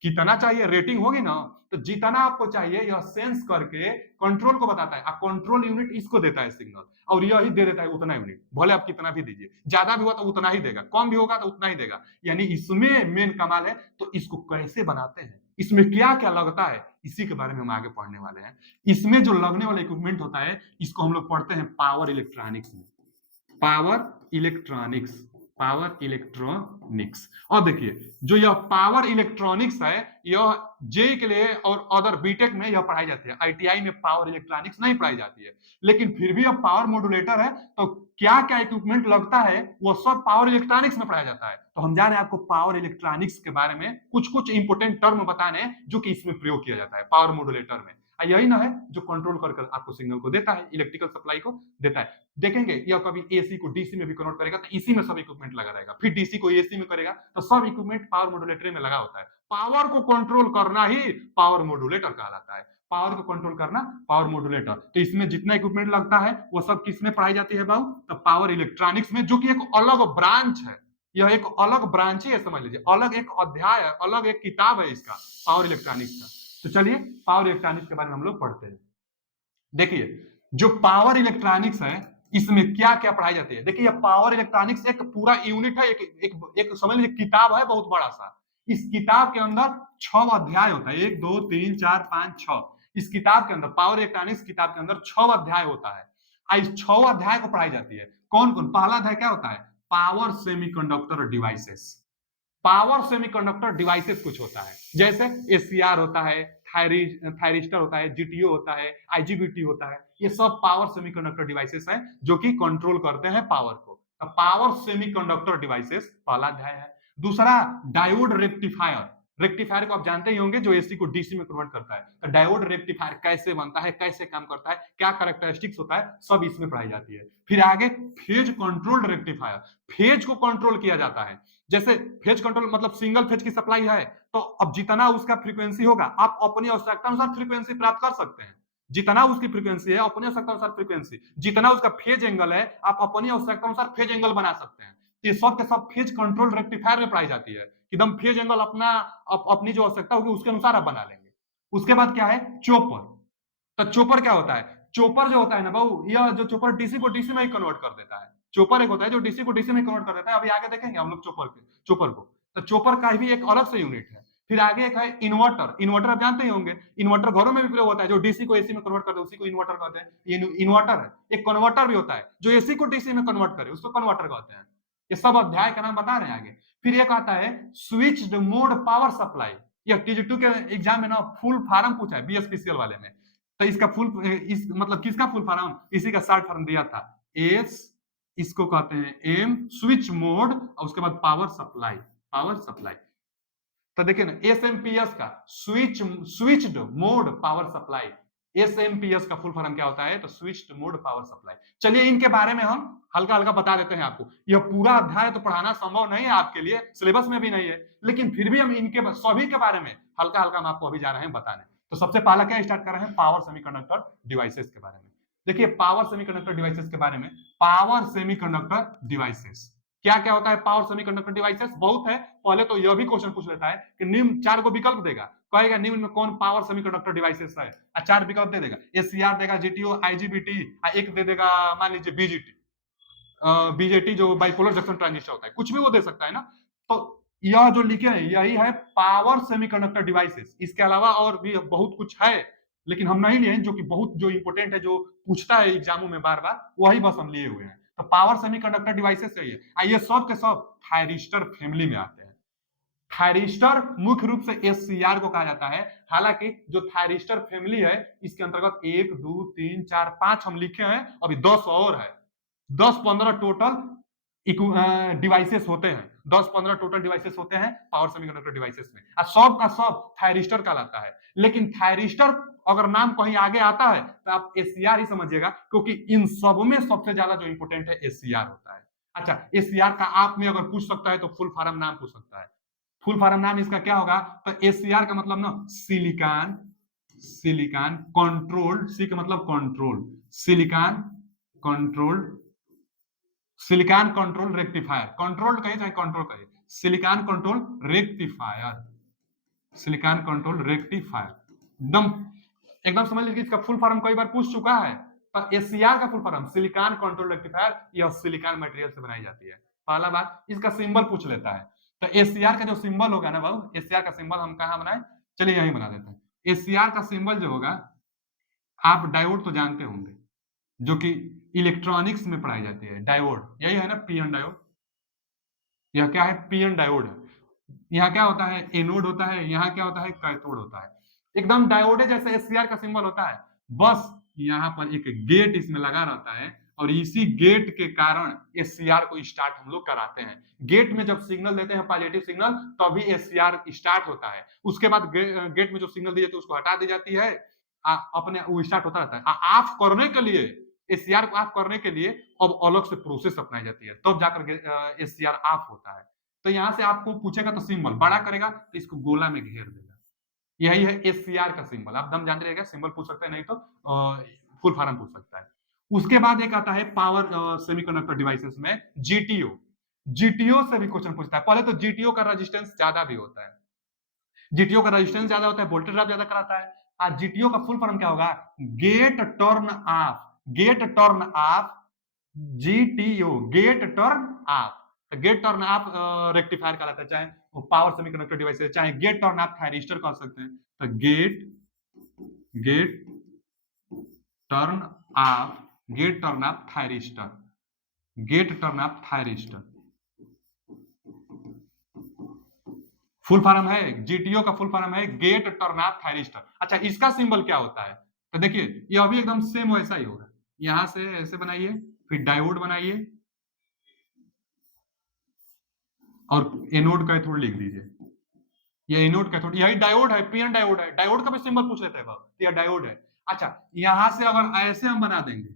कितना चाहिए रेटिंग होगी ना, तो जितना आपको चाहिए यह सेंस करके कंट्रोल को बताता है, और कंट्रोल यूनिट इसको देता है सिग्नल, और यही दे देता है उतना यूनिट। भले आप कितना भी दीजिए, ज्यादा भी हुआ तो उतना ही देगा, कम भी होगा तो उतना ही देगा। यानी इसमें मेन कमाल है। तो इसको कैसे बनाते हैं, इसमें क्या क्या लगता है इसी के बारे में हम आगे पढ़ने वाले हैं। इसमें जो लगने वाला इक्विपमेंट होता है इसको हम लोग पढ़ते हैं पावर इलेक्ट्रॉनिक्स में। Power electronics, power electronics. और देखिए जो यह पावर इलेक्ट्रॉनिक्स है यह जेई के लिए और अदर बीटेक में यह पढ़ाई जाती है। आईटीआई में पावर इलेक्ट्रॉनिक्स नहीं पढ़ाई जाती है, लेकिन फिर भी यह पावर मॉड्यूलेटर है तो क्या क्या इक्विपमेंट लगता है वो सब पावर इलेक्ट्रॉनिक्स में पढ़ाया जाता है। तो हम जा रहे हैं आपको पावर इलेक्ट्रॉनिक्स के बारे में कुछ कुछ इंपोर्टेंट टर्म बताने जो कि इसमें प्रयोग किया जाता है पावर मॉड्यूलेटर में। यही ना है जो कंट्रोल कर आपको सिग्नल को देता है, इलेक्ट्रिकल सप्लाई को देता है। देखेंगे यह कभी एसी को डीसी में भी कन्वर्ट करेगा तो इसी में सब इक्विपमेंट लगा रहेगा, फिर डीसी को एसी में करेगा तो सब इक्विपमेंट पावर मॉड्यूलेटर में लगा होता है। पावर को कंट्रोल करना ही पावर मॉड्यूलेटर कहलाता है। पावर को कंट्रोल करना पावर मॉड्यूलेटर। तो इसमें जितना इक्विपमेंट लगता है वो सब किसमें पढ़ाई जाती है बाबू? तो पावर इलेक्ट्रॉनिक्स में, जो कि एक अलग ब्रांच है। यह एक अलग ब्रांच ही है, समझ लीजिए, अलग एक अध्याय है, अलग एक किताब है इसका, पावर इलेक्ट्रॉनिक्स का। तो चलिए पावर इलेक्ट्रॉनिक्स के बारे में हम लोग पढ़ते हैं। देखिए जो पावर इलेक्ट्रॉनिक्स है इसमें क्या क्या पढ़ाई जाती है। देखिए पावर इलेक्ट्रॉनिक्स एक पूरा यूनिट है, एक समझ लीजिए किताब है बहुत बड़ा सा। इस किताब के अंदर 6 अध्याय होता है, 1 2 3 4 5 6। इस किताब के अंदर, पावर इलेक्ट्रॉनिक्स किताब के अंदर 6 अध्याय होता है। इस 6 अध्याय को पढ़ाई जाती है। कौन कौन? पहला अध्याय क्या होता है? Power semiconductor devices. Power semiconductor devices कुछ होता है, जैसे एसीआर होता है, थायरिस्टर होता है, जीटीओ होता है, आईजीबीटी होता है। ये सब पावर सेमीकंडक्टर डिवाइसेस हैं जो कि कंट्रोल करते हैं पावर को। तो पावर सेमीकंडक्टर डिवाइसेस पहला अध्याय है। दूसरा डायोड रेक्टिफायर। रेक्टिफायर को आप जानते ही होंगे, जो एसी को डीसी में कन्वर्ट करता है। तो डायोड रेक्टिफायर कैसे बनता है, कैसे काम करता है, क्या कैरेक्टरिस्टिक्स होता है, सब इसमें पढ़ाई जाती है। फिर आगे फेज कंट्रोल्ड रेक्टिफायर। फेज को कंट्रोल किया जाता है। जैसे फेज कंट्रोल मतलब सिंगल फेज की सप्लाई है तो अब जितना उसका फ्रीक्वेंसी होगा आप अपनी आवश्यकता अनुसार फ्रीक्वेंसी प्राप्त कर सकते हैं। जितना उसकी फ्रीक्वेंसी है अपनी आवश्यकता अनुसार फ्रीक्वेंसी, जितना उसका फेज एंगल है आप अपनी आवश्यकता अनुसार फेज एंगल बना सकते हैं। ये सब के सब फेज कंट्रोल रेक्टिफायर में पढ़ाई जाती है। एकदम फेज एंगल अपनी जो आवश्यकता होगी उसके अनुसार आप बना लेंगे। उसके बाद क्या है? चोपर। तो चोपर क्या होता है? चोपर जो होता है ना बाबू, यह जो चोपर डीसी को डीसी में ही कन्वर्ट कर देता है। चोपर एक होता है जो डीसी को डीसी में कन्वर्ट कर देता है। अभी आगे देखेंगे हम लोग चोपर को। तो चोपर का भी एक अलग से यूनिट है। फिर आगे एक है इन्वर्टर। इन्वर्टर आप जानते ही होंगे, इन्वर्टर घरों में भी प्रयोग होता है। जो डीसी को एसी में कन्वर्ट करते हैं उसी को इन्वर्टर कहते हैं। ये इन्वर्टर है। एक कन्वर्टर भी होता है जो एसी को डीसी में कन्वर्ट करे, उसको कन्वर्टर कहते हैं। ये सब अध्याय का नाम बता रहे हैं आगे। फिर एक आता है स्विच्ड मोड पावर सप्लाई। यह टीजी2 के एग्जाम में ना फुल फॉर्म पूछा है बीएसपीसीएल वाले में। तो इसका फुल इस मतलब किसका फुल फॉर्म? इसी का शॉर्ट फॉर्म दिया था एस, इसको कहते हैं एम, स्विच मोड, और उसके बाद पावर सप्लाई। पावर सप्लाई तो देखिए ना एसएमपीएस का switched mode power supply. SMPS का फुल फॉर्म क्या होता है? तो स्विच्ड मोड पावर सप्लाई। चलिए इनके बारे में हम हल्का हल्का बता देते हैं आपको। यह पूरा अध्याय तो पढ़ाना संभव नहीं है आपके लिए, सिलेबस में भी नहीं है, लेकिन फिर भी हम इनके सभी के बारे में हल्का हल्का हम आपको अभी जा रहे हैं बताने। तो सबसे पहला क्या स्टार्ट कर रहे हैं? पावर सेमीकंडक्टर डिवाइसेस के बारे में। देखिए पावर सेमीकंडक्टर डिवाइसेस के बारे में। पावर सेमीकंडक्टर डिवाइसेस क्या क्या होता है? पावर सेमीकंडक्टर डिवाइसेस बहुत है। पहले तो यह भी क्वेश्चन पूछ लेता है कि निम्न 4 को विकल्प देगा, कहेगा निम्न में कौन पावर सेमीकंडक्टर डिवाइसेस है, 4 विकल्प दे देगा। एसीआर देगा, जीटीओ, आईजीबीटी, एक दे देगा मान लीजिए बीजीटी, बीजेटी जो बाइपोलर जंक्शन ट्रांजिस्टर होता है, कुछ भी वो दे सकता है ना। तो यह जो लिखे हैं यही है पावर सेमीकंडक्टर डिवाइसेस। इसके अलावा और भी बहुत कुछ है लेकिन हम नहीं लिए, जो कि बहुत जो इंपोर्टेंट है, जो पूछता है एग्जामों में बार बार, वही बस हम लिए हुए हैं। तो पावर सेमीकंडक्टर डिवाइसेस है ये सब के सब थायरिस्टर फैमिली में आते हैं। थायरिस्टर मुख्य रूप से एससीआर को कहा जाता है। हालांकि जो थायरिस्टर फैमिली है इसके अंतर्गत 1 2 3 4 5 हम लिखे हैं, अभी 10 और है। 10-15 टोटल डिवाइसेस होते हैं। 10-15 टोटल डिवाइसेस होते हैं पावर सेमीकंडक्टर डिवाइसेस में, और सब का सब थायरिस्टर कहलाता है। लेकिन थायरिस्टर अगर नाम कहीं आगे आता है तो आप एससीआर ही समझिएगा, क्योंकि इन सब में सबसे ज्यादा जो इंपोर्टेंट है एससीआर होता है। अच्छा, एससीआर का आप में अगर पूछ सकता है तो फुल फॉर्म नाम पूछ सकता है। फुल फॉर्म नाम इसका क्या होगा? तो एससीआर का मतलब ना सिलिकॉन, सिलिकॉन कंट्रोल्ड, सी का मतलब control, silicon controlled, silicon control rectifier. Control कहिए चाहे कंट्रोल कहिए, silicon control rectifier, silicon control rectifier. एकदम एकदम समझ लीजिए इसका फुल फॉर्म कई बार पूछ चुका है। तो एससीआर का full form silicon control rectifier, यह सिलिकॉन मटेरियल से बनाई जाती है। पहला बात, इसका सिंबल पूछ लेता है। तो एससीआर का जो सिंबल होगा ना बाबू, एससीआर का सिंबल हम कहां बनाए? चलिए यही बना देते हैं। एससीआर का सिंबल जो होगा, आप डायोड तो जानते होंगे, जो कि इलेक्ट्रॉनिक्स में पढ़ाई जाती है। डायोड यही है ना, पीएन डायोड। यह क्या है? पीएन डायोड है। यहाँ क्या होता है? एनोड होता है। यहाँ क्या होता है? कैथोड होता है। एकदम डायोड है जैसे एससीआर का सिंबल होता है, बस यहाँ पर एक गेट इसमें लगा रहता है और इसी गेट के कारण एससीआर को स्टार्ट हम लोग कराते हैं। गेट में जब सिग्नल देते हैं पॉजिटिव सिग्नल, तभी एससीआर स्टार्ट होता है। उसके बाद गेट में जो सिग्नल दी जाती है उसको हटा दी जाती है, अपने वो स्टार्ट होता रहता है। ऑफ करने के लिए, एससीआर को ऑफ करने के लिए अब अलग से प्रोसेस अपनाई जाती है, तब जाकर एससीआर ऑफ होता है। तो यहां से आपको पूछेगा तो सिंबल बड़ा करेगा तो इसको गोला में घेर देगा। यही है एससीआर का सिंबल। आप दम जानते रहिएगा, सिंबल पूछ सकते हैं, नहीं तो फुल फॉर्म पूछ सकता है। उसके बाद एक आता है पावर सेमीकंडक्टर डिवाइसेस में जीटीओ। जीटीओ से भी क्वेश्चन पूछता है। पहले तो जीटीओ का रेजिस्टेंस ज्यादा भी होता है, जीटीओ का रेजिस्टेंस ज्यादा होता है, वोल्टेज ड्रॉप ज्यादा कराता है। आज जीटीओ का फुल फॉर्म क्या होगा? Gate turn off. Gate turn off GTO, gate turn off. Gate turn off rectifier कहलाता है, चाहे वो पावर सेमीकंडक्टर डिवाइस है, चाहे गेट टर्न ऑफ थायरिस्टर कह सकते हैं। तो gate turn off, gate turn off thyristor, gate turn off thyristor full form है। जीटीओ का फुल फॉर्म है गेट टर्न ऑफ थायरिस्टर। अच्छा, इसका सिंबल क्या होता है? तो देखिए यह भी एकदम सेम वैसा ही होगा। यहां से ऐसे बनाइए, फिर डायोड बनाइए और एनोड कैथोड लिख दीजिए। ये एनोड कैथोड, यही डायोड है, पीएन डायोड है। डायोड का भी सिंबल पूछ लेते हैं, यह डायोड है। अच्छा, यहां से अगर ऐसे हम बना देंगे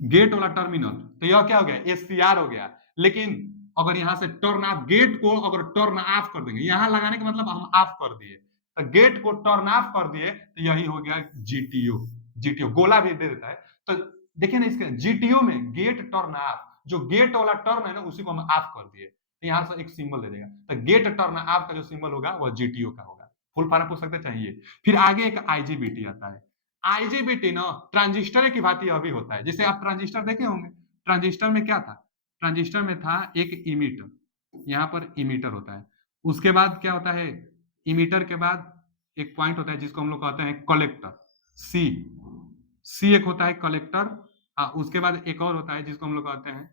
गेट वाला टर्मिनल, तो यह क्या हो गया? एससीआर हो गया। लेकिन अगर यहां से टर्न ऑफ, गेट को अगर टर्न ऑफ कर देंगे, यहां लगाने का मतलब हम ऑफ कर दिए, तो गेट को टर्न ऑफ कर दिए, तो यही हो गया जीटीओ। जीटीओ गोला भी दे देता है। तो देखिए ना, इसके जीटीओ में गेट टर्न ऑफ, जो गेट वाला टर्न है ना उसी को हम ऑफ कर दिए, तो यहां से एक सिंबल दे देगा। तो गेट टर्न ऑफ का जो सिंबल होगा वह जीटीओ का होगा। फुल फॉर्म पूछ सकते चाहिए। फिर आगे एक आईजीबीटी आता है। आईजीबीटी ना ट्रांजिस्टर की भांति अभी होता है। जैसे आप ट्रांजिस्टर देखे होंगे, ट्रांजिस्टर में क्या था? ट्रांजिस्टर में था एक इमीटर, यहाँ पर इमीटर होता है। उसके बाद क्या होता है? इमीटर के बाद एक पॉइंट होता है जिसको हम लोग कहते हैं कलेक्टर। सी, सी एक होता है कलेक्टर। उसके बाद एक और होता है जिसको हम लोग कहते हैं,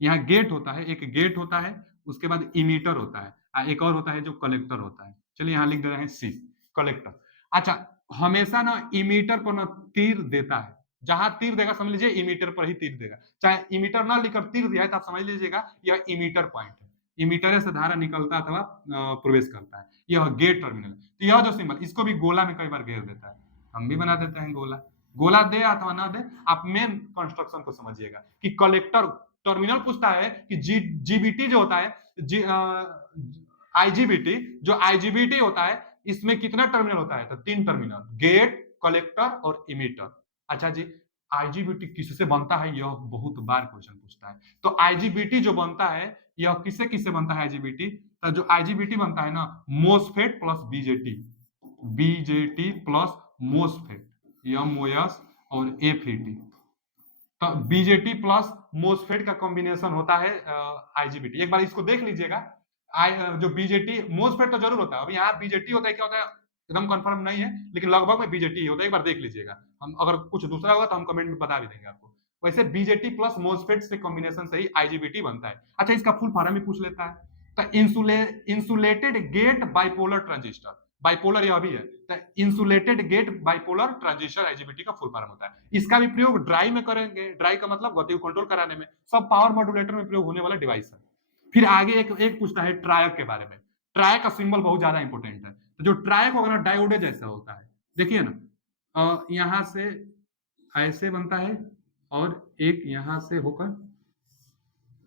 यहाँ गेट होता है, एक गेट होता है, उसके बाद इमीटर होता है, एक और होता है जो कलेक्टर होता है। चलिए यहाँ लिख दे रहे हैं सी, कलेक्टर। अच्छा, हमेशा ना इमीटर पर ना तीर देता है। जहां तीर देगा समझ लीजिए इमीटर पर ही तीर देगा। चाहे इमीटर ना लिखकर तीर दिया है तो आप समझ लीजिएगा यह इमीटर पॉइंट है। इमीटर से धारा निकलता अथवा प्रवेश करता है, यह गेट टर्मिनल। तो यह जो सिंबल, इसको भी गोला में कई बार घेर देता है। हम भी बना देते हैं गोला। गोला दे अथवा ना दे, आप मेन कंस्ट्रक्शन को समझिएगा कि कलेक्टर टर्मिनल पूछता है कि जीबीटी जो होता है, आईजीबीटी, जो आईजीबीटी होता है इसमें कितना टर्मिनल होता है? तो 3 टर्मिनल, गेट, कलेक्टर और इमीटर। अच्छा जी, आईजीबीटी किससे बनता है? यह बहुत बार क्वेश्चन पूछता है। तो आईजीबीटी जो बनता है यह किससे किससे बनता है? आईजीबीटी, तो जो आईजीबीटी बनता है ना, MOSFET plus BJT, BJT plus MOSFET, MOS और एफईटी। तो बीजेटी प्लस मोसफेट का कॉम्बिनेशन होता है आईजीबीटी। एक बार इसको देख लीजिएगा। जो बीजेटी, मोसफेट तो जरूर होता है, अभी यहाँ बीजेटी होता है, क्या होता है एकदम कंफर्म नहीं है, लेकिन लगभग में बीजेटी ही होता है। एक बार देख लीजिएगा, हम अगर कुछ दूसरा होगा तो हम कमेंट में बता भी देंगे आपको। वैसे बीजेटी प्लस मोसफेट से कॉम्बिनेशन से ही आईजीबीटी बनता है। अच्छा, इसका फुल फॉर्म भी पूछ लेता है। तो insulated gate bipolar transistor, bipolar यह भी है, तो insulated gate bipolar transistor IGBT का फुल फॉर्म होता है। इसका भी प्रयोग ड्राई में करेंगे। ड्राई का मतलब गति को कंट्रोल कराने में, सब पावर मॉड्यूलेटर में प्रयोग होने वाला डिवाइस है। फिर आगे एक पूछता है ट्रायक के बारे में। ट्रायक का सिंबल बहुत ज्यादा इंपॉर्टेंट है। तो जो ट्रायक होगा ना, डायोडे जैसा होता है। देखिए ना, यहां से ऐसे बनता है और एक यहां से होकर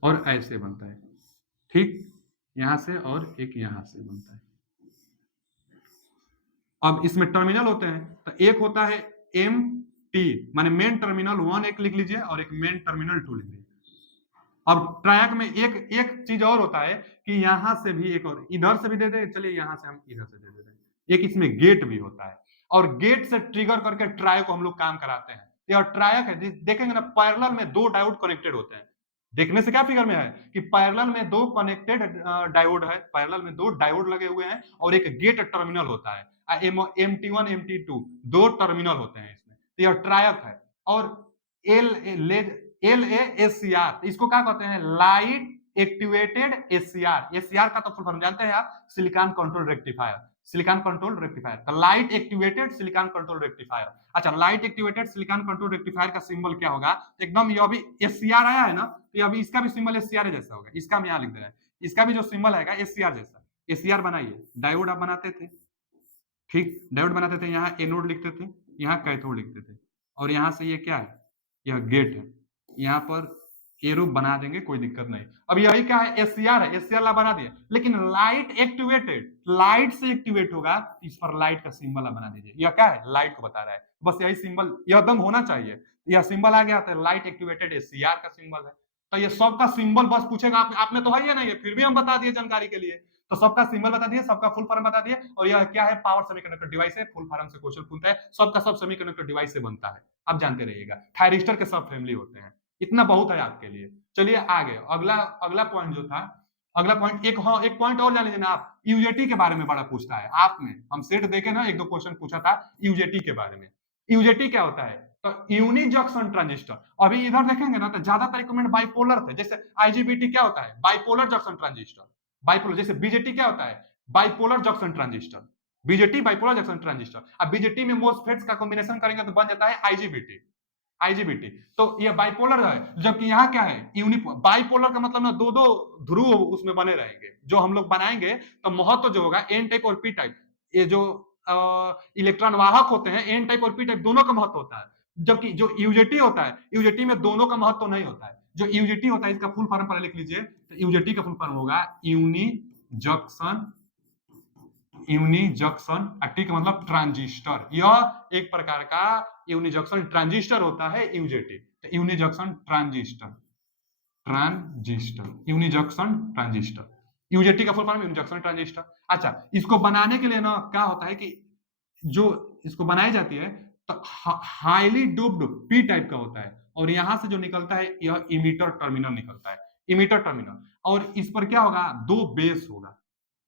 और ऐसे बनता है, ठीक, यहां से और एक यहां से बनता है। अब इसमें टर्मिनल होते हैं, तो एक होता है एम टी, माने मेन टर्मिनल 1 एक लिख लीजिए और एक मेन टर्मिनल 2 लिख लीजिए। अब ट्रैक में एक एक चीज और होता है कि यहां से भी एक, और इधर से भी दे दे, चलिए यहां से हम इधर से दे देते हैं। एक इसमें गेट भी होता है, और गेट से ट्रिगर करके ट्राय को हम लोग काम कराते हैं। यह ट्रायक है, देखेंगे ना पैरेलल में 2 डायोड कनेक्टेड होते हैं। देखने से क्या फिगर में है कि पैरेलल में दो कनेक्टेड डायोड है, पैरेलल में दो डायोड लगे हुए हैं और एक गेट टर्मिनल होता है। MT1 MT2 दो टर्मिनल होते हैं इसमें, तो यह ट्रायक है। और LASCR इसको क्या कहते हैं, लाइट एक्टिवेटेड एससीआर। एससीआर का तो फुल फॉर्म जानते हैं आप, silicon control rectifier, silicon control rectifier, तो light activated silicon control rectifier. अच्छा, light activated silicon control rectifier का सिंबल क्या होगा, एकदम ये अभी एससीआर आया है ना, तो अभी इसका भी सिंबल एससीआर जैसा होगा, इसका हम यहाँ लिख दे रहे हैं, इसका भी जो सिंबल आएगा एससीआर जैसा। एससीआर बनाइए, डायोड आप बनाते थे, ठीक, डायोड बनाते थे, यहाँ एनोड लिखते थे, यहाँ कैथोड लिखते थे, और यहाँ से ये क्या है, यह गेट है, यहाँ पर एरो बना देंगे, कोई दिक्कत नहीं। अब यही क्या है, एससीआर है, एससीआर ला बना दिए, लेकिन लाइट एक्टिवेटेड, लाइट से एक्टिवेट होगा, इस पर लाइट का सिंबल आप बना दीजिए, यह क्या है, लाइट को बता रहा है, बस यही सिंबल यह दम होना चाहिए, यह सिंबल आ गया तो लाइट एक्टिवेटेड एससीआर का सिंबल है। तो ये सबका सिंबल बस पूछेगा, आप में तो है या नहीं है, फिर भी हम बता दिए जानकारी के लिए, तो सबका सिंबल बता दिए, सबका फुल फॉर्म बता दिए, और यह क्या है, पावर सेमीकंडक्टर डिवाइस है, फुल फॉर्म से क्वेश्चन पूछता है, सबका सब सेमीकंडक्टर डिवाइस से बनता है, आप जानते रहिएगा, थायरिस्टर के सब फैमिली होते हैं, इतना बहुत है आपके लिए। चलिए आगे, अगला अगला पॉइंट जो था, अगला पॉइंट एक, हाँ एक पॉइंट और जान लीजिए ना आप, यूजेटी के बारे में बड़ा पूछता है, आप में हम सेट देखे ना, एक दो क्वेश्चन पूछा था यूजेटी के बारे में। यूजेटी क्या होता है, तो यूनि जंक्शन ट्रांजिस्टर, अभी इधर देखेंगे ना तो ज्यादातर रिकमेंड बाइपोलर थे, जैसे आईजीबीटी क्या होता है, बाइपोलर जंक्शन ट्रांजिस्टर, बाइपोलर, जैसे बीजेटी क्या होता है, bipolar junction transistor, BJT bipolar junction transistor. अब बीजेटी में मोस्फेट्स का कॉम्बिनेशन करेंगे तो बन जाता है आईजीबीटी, आईजीबीटी, तो ये बाइपोलर है, जबकि यहाँ क्या है, यूनिपोलर। बाइपोलर का मतलब ना दो दो ध्रुव उसमें बने रहेंगे, जो हम लोग बनाएंगे तो महत्व जो होगा एन टाइप और पी टाइप, ये जो इलेक्ट्रॉन वाहक होते हैं एन टाइप और पी टाइप दोनों का महत्व होता है, जबकि जो यूजेटी होता है, यूजेटी में दोनों का महत्व नहीं होता है। जो यूजेटी होता है, इसका फुल फॉर्म पहले लिख लीजिए, तो यूजेटी का फुल फॉर्म होगा यूनि जंक्शन, यूनि जंक्शन, ठीक मतलब ट्रांजिस्टर, यह एक प्रकार का यूनि जंक्शन ट्रांजिस्टर होता है यूजेटी, तो uni junction transistor, transistor uni junction transistor, UJT का full form uni junction transistor. अच्छा, इसको बनाने के लिए ना क्या होता है कि जो इसको बनाई जाती है तो हाईली डोप्ड पी टाइप का होता है, और यहां से जो निकलता है यह इमीटर टर्मिनल निकलता है, इमीटर टर्मिनल, और इस पर क्या होगा, दो बेस होगा,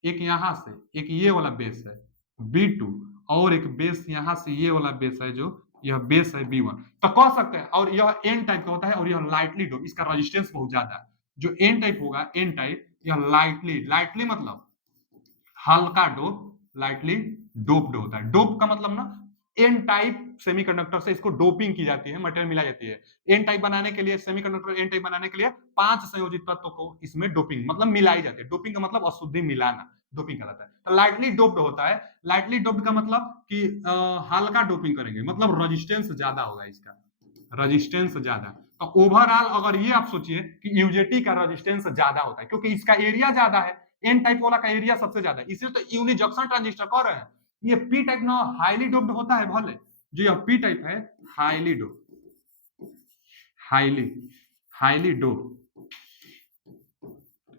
एक यहां से, एक ये वाला बेस है B2, और एक बेस यहां से ये वाला बेस है, जो यह बेस है B1, तो कह सकते हैं, और यह एन टाइप का होता है, और यह लाइटली डोप, इसका रेजिस्टेंस बहुत ज्यादा है, जो एन टाइप होगा, एन टाइप, यह लाइटली, लाइटली मतलब हल्का डोप, लाइटली डोप्ड होता है, डोप का मतलब ना एन टाइप सेमीकंडक्टर से इसको डोपिंग की जाती है, मटेरियल मिलाई जाती है, एन टाइप बनाने के लिए, सेमीकंडक्टर एन टाइप बनाने के लिए 5 संयोजित तत्वों को इसमें डोपिंग मतलब मिलाई जाती है, डोपिंग का मतलब अशुद्धि मिलाना, डोपिंग कहलाता है। तो लाइटली डोप्ड होता है, लाइटली डोप्ड का मतलब कि हल्का डोपिंग करेंगे, मतलब रेजिस्टेंस ज्यादा होगा इसका, रेजिस्टेंस ज्यादा। तो ओवरऑल अगर ये आप सोचिए कि यूजेटी का रेजिस्टेंस ज्यादा होता है, क्योंकि इसका एरिया ज्यादा है, एन टाइप वाला का एरिया सबसे ज्यादा है, इसलिए तो यूनि जंक्शन ट्रांजिस्टर कह रहे हैं। ये पी टाइप ना हाईली डोप्ड होता है भले, जो यह पी टाइप है highly dope, highly highly dope,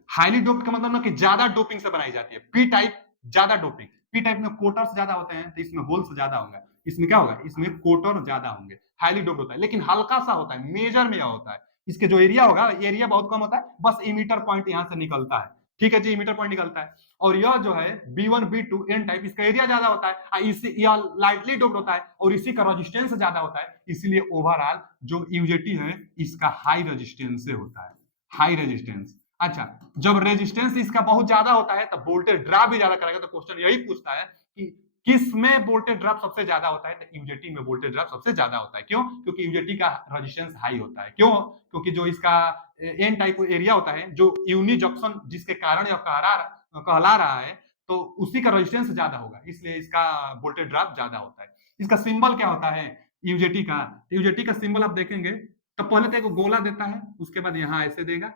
highly doped का मतलब ना कि ज्यादा डोपिंग से बनाई जाती है, पी टाइप ज्यादा डोपिंग, पी टाइप में कोटर्स ज्यादा होते हैं, तो इसमें होल्स ज्यादा होंगे, इसमें क्या होगा, इसमें कोटर ज्यादा होंगे, हाईली डोप्ड होता है, लेकिन हल्का सा होता है, मेजर में यह होता है, इसके जो एरिया होगा, एरिया बहुत कम होता है, बस इमीटर पॉइंट यहां से निकलता है, ठीक है जी, इमीटर पॉइंट निकलता है। और यह जो है B1 B2 एन टाइप, इसका एरिया ज्यादा होता है, इसी यह लाइटली डोप्ड होता है, और इसी का रेजिस्टेंस ज्यादा होता है, इसीलिए ओवरऑल जो यूजेटी है इसका हाई रेजिस्टेंस से होता है, हाई रेजिस्टेंस। अच्छा, जब रेजिस्टेंस इसका बहुत ज्यादा होता है तब वोल्टेज ड्रॉप भी ज्यादा करेगा, तो क्वेश्चन यही पूछता है कि किस में वोल्टेज ड्रॉप सबसे ज्यादा होता है, तो यूजेटी में वोल्टेज ड्रॉप सबसे ज्यादा होता है, क्यों, क्योंकि यूजेटी का रेजिस्टेंस हाई होता है, क्यों, क्योंकि जो इसका एन टाइप एरिया होता है, जो यूनि जंक्शन जिसके कारण यह कहला रहा है, तो उसी का रेजिस्टेंस ज्यादा होगा, इसलिए इसका वोल्टेज ड्रॉप ज्यादा होता है। इसका सिंबल क्या होता है यूजेटी का, यूजेटी का सिंबल आप देखेंगे तो पहले तो एक गोला देता है, उसके बाद यहाँ ऐसे देगा,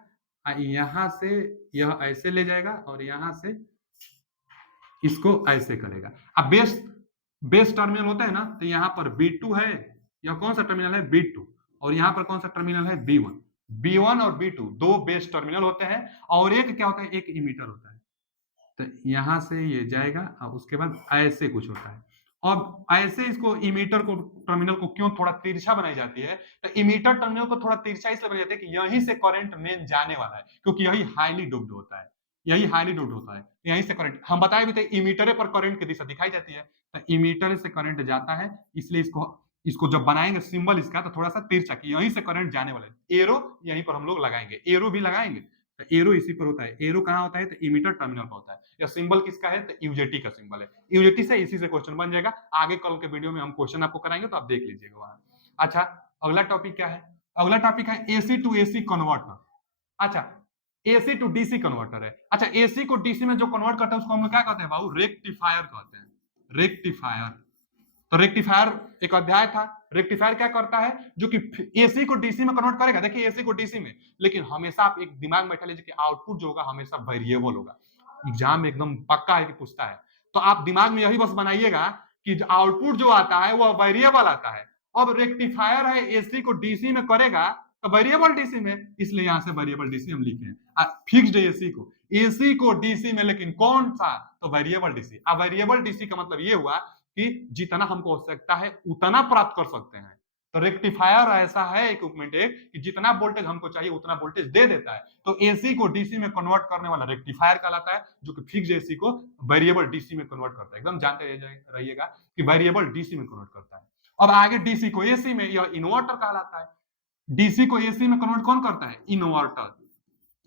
यहां से यह ऐसे ले जाएगा, और यहां से इसको ऐसे करेगा। अब बेस बेस टर्मिनल होता है ना, तो यहाँ पर B2 है, यह कौन सा टर्मिनल है, B2, और यहाँ पर कौन सा टर्मिनल है, B1, B1 और B2 दो बेस टर्मिनल होते हैं, और एक क्या होता है, एक इमीटर होता है, तो यहां से ये जाएगा, और उसके बाद ऐसे कुछ होता है, अब ऐसे इसको इमीटर को टर्मिनल को क्यों थोड़ा तिरछा बनाई जाती है, तो इमीटर टर्मिनल को थोड़ा तिरछा इसलिए बनाई जाती है कि यहीं से करंट मेन जाने वाला है, क्योंकि यही हाईली डोप्ड होता है, यही हाईली डोप्ड होता है, यहीं से करंट हम बताए भी थे इमीटर पर करंट की दिशा दिखाई जाती है, तो इमीटर से करंट जाता है, इसलिए इसको इसको जब बनाएंगे सिंबल इसका तो थोड़ा सा तिरछा कि यहीं से करंट जाने वाला है, एरो यहीं पर हम लोग लगाएंगे, एरो भी लगाएंगे, तो एरो इसी पर होता है, एरो कहां होता है तो इमीटर टर्मिनल पर होता है, या सिंबल किसका है तो यूजेटी का सिंबल है, यूजेटी से इसी से क्वेश्चन बन जाएगा, आगे कल के वीडियो में हम क्वेश्चन आपको कराएंगे तो आप देख लीजिएगा वहां। अच्छा अगला टॉपिक क्या है, अगला टॉपिक है एसी टू एसी कन्वर्टर। अच्छा एसी टू डीसी कन्वर्टर है, अच्छा एसी को डीसी में जो कन्वर्ट करता है उसको हम लोग क्या कहते हैं बाबू, रेक्टिफायर कहते हैं, रेक्टिफायर। तो रेक्टिफायर एक अध्याय था, रेक्टिफायर क्या करता है जो कि एसी को डीसी में कन्वर्ट करेगा, देखिए एसी को डीसी में, लेकिन हमेशा आप एक दिमाग में बैठा लीजिए कि आउटपुट जो होगा हमेशा वेरिएबल होगा, एग्जाम में एकदम पक्का है कि पूछता है, तो आप दिमाग में यही बस बनाइएगा कि आउटपुट जो आता है वो वेरिएबल आता है। अब रेक्टिफायर है एसी को डीसी में करेगा तो वेरिएबल डीसी में, इसलिए यहां से वेरिएबल डीसी हम लिखे हैं, फिक्स्ड एसी को डीसी में, लेकिन कौन सा तो वेरिएबल डीसी। अब वेरिएबल डीसी का मतलब ये हुआ कि जितना हमको आवश्यकता है उतना प्राप्त कर सकते हैं, तो रेक्टिफायर ऐसा है इक्विपमेंट एक कि जितना वोल्टेज हमको चाहिए उतना वोल्टेज दे देता है, तो एसी को डीसी में कन्वर्ट करने वाला रेक्टिफायर कहलाता है, जो कि फिक्स एसी को वेरिएबल डीसी में कन्वर्ट करता है, एकदम जानते रहिएगा कि वेरिएबल डीसी में कन्वर्ट करता है। अब आगे डीसी को एसी में, यह इन्वर्टर कहलाता है, डीसी को एसी में कन्वर्ट कौन करता है, इन्वर्टर,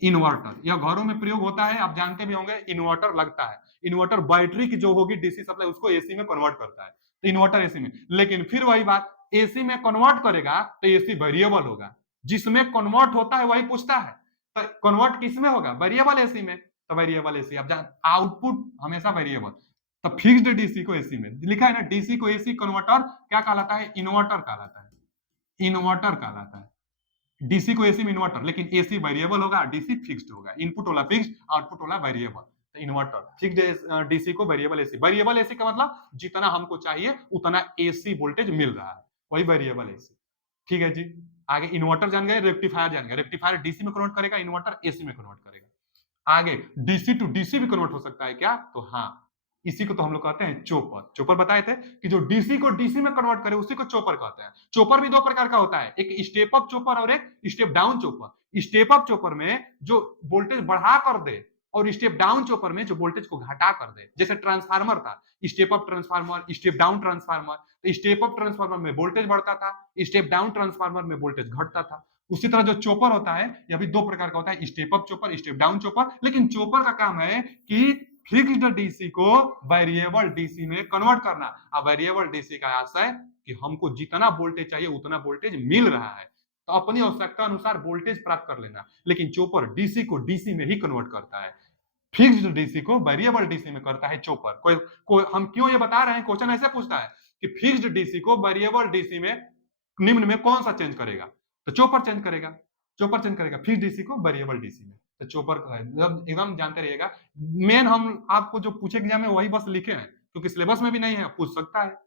इन्वर्टर यह घरों में प्रयोग होता है, आप जानते भी होंगे इन्वर्टर लगता है, इन्वर्टर बैटरी की जो होगी डीसी सप्लाई उसको एसी में कन्वर्ट करता है, तो इन्वर्टर एसी में, लेकिन फिर वही बात एसी में कन्वर्ट करेगा तो एसी वेरिएबल होगा, जिसमें कन्वर्ट होता है वही पूछता है, तो कन्वर्ट किसमें होगा वेरिएबल एसी में, तो वेरिएबल एसी, अब आउटपुट हमेशा वेरिएबल, तो फिक्स्ड डीसी को एसी में लिखा है ना, डीसी को एसी कन्वर्टर क्या कहलाता है, इन्वर्टर कहलाता है, इन्वर्टर कहलाता है, डीसी को एसी में इन्वर्टर, लेकिन एसी वेरिएबल होगा, डीसी फिक्स्ड होगा, इनपुट वाला फिक्स्ड आउटपुट वाला वेरिएबल, तो इन्वर्टर फिक्स्ड डीसी को वेरिएबल एसी का मतलब जितना हमको चाहिए उतना एसी वोल्टेज मिल रहा है, वही वेरिएबल एसी। ठीक है जी, आगे इन्वर्टर जान गए, रेक्टिफायर जान गए, रेक्टिफायर डीसी में कन्वर्ट करेगा, इन्वर्टर एसी में कन्वर्ट करेगा। आगे डीसी टू डीसी भी कन्वर्ट हो सकता है क्या, तो हाँ, इसी को तो हम लोग कहते हैं चोपर, चोपर बताए थे कि जो डीसी को डीसी में कन्वर्ट करे उसी को चोपर कहते हैं। चोपर भी दो प्रकार का होता है, एक स्टेप अप चोपर और एक step down chopper. Step up chopper में जो वोल्टेज बढ़ा कर दे, और स्टेप डाउन चोपर में जो वोल्टेज को घटा कर दे, जैसे ट्रांसफार्मर था, step up transformer, step down transformer, तो स्टेप अप ट्रांसफार्मर में वोल्टेज बढ़ता था, स्टेप डाउन ट्रांसफार्मर में वोल्टेज घटता था। उसी तरह जो चोपर होता है यह भी दो प्रकार का होता है, step up chopper, step down chopper, लेकिन चोपर का काम है कि फिक्स्ड डीसी को वेरिएबल डीसी में कन्वर्ट करना। अब वेरिएबल डीसी का आशय कि हमको जितना वोल्टेज चाहिए उतना वोल्टेज मिल रहा है, तो अपनी आवश्यकता अनुसार वोल्टेज प्राप्त कर लेना, लेकिन चोपर डीसी को डीसी में ही कन्वर्ट करता है, फिक्स्ड डीसी को वेरिएबल डीसी में करता है चोपर। कोई हम क्यों ये बता रहे हैं, क्वेश्चन ऐसे पूछता है कि फिक्स्ड डीसी को वेरिएबल डीसी में निम्न में कौन सा चेंज करेगा, तो चोपर चेंज करेगा, चोपर चेंज करेगा फिक्स्ड डीसी को वेरिएबल डीसी में, तो चोपर एकदम जानते रहिएगा। मेन हम आपको जो पूछे एग्जाम में वही बस लिखे हैं, क्योंकि सिलेबस में भी नहीं है, पूछ सकता है।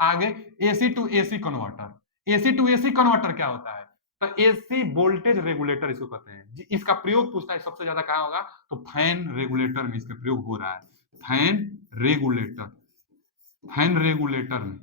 आगे AC to AC converter, AC to AC converter क्या होता है, तो एसी वोल्टेज रेगुलेटर इसको कहते हैं, इसका प्रयोग पूछता है सबसे ज्यादा कहां होगा, तो फैन रेगुलेटर में इसका प्रयोग हो रहा है, फैन रेगुलेटर, फैन रेगुलेटर में,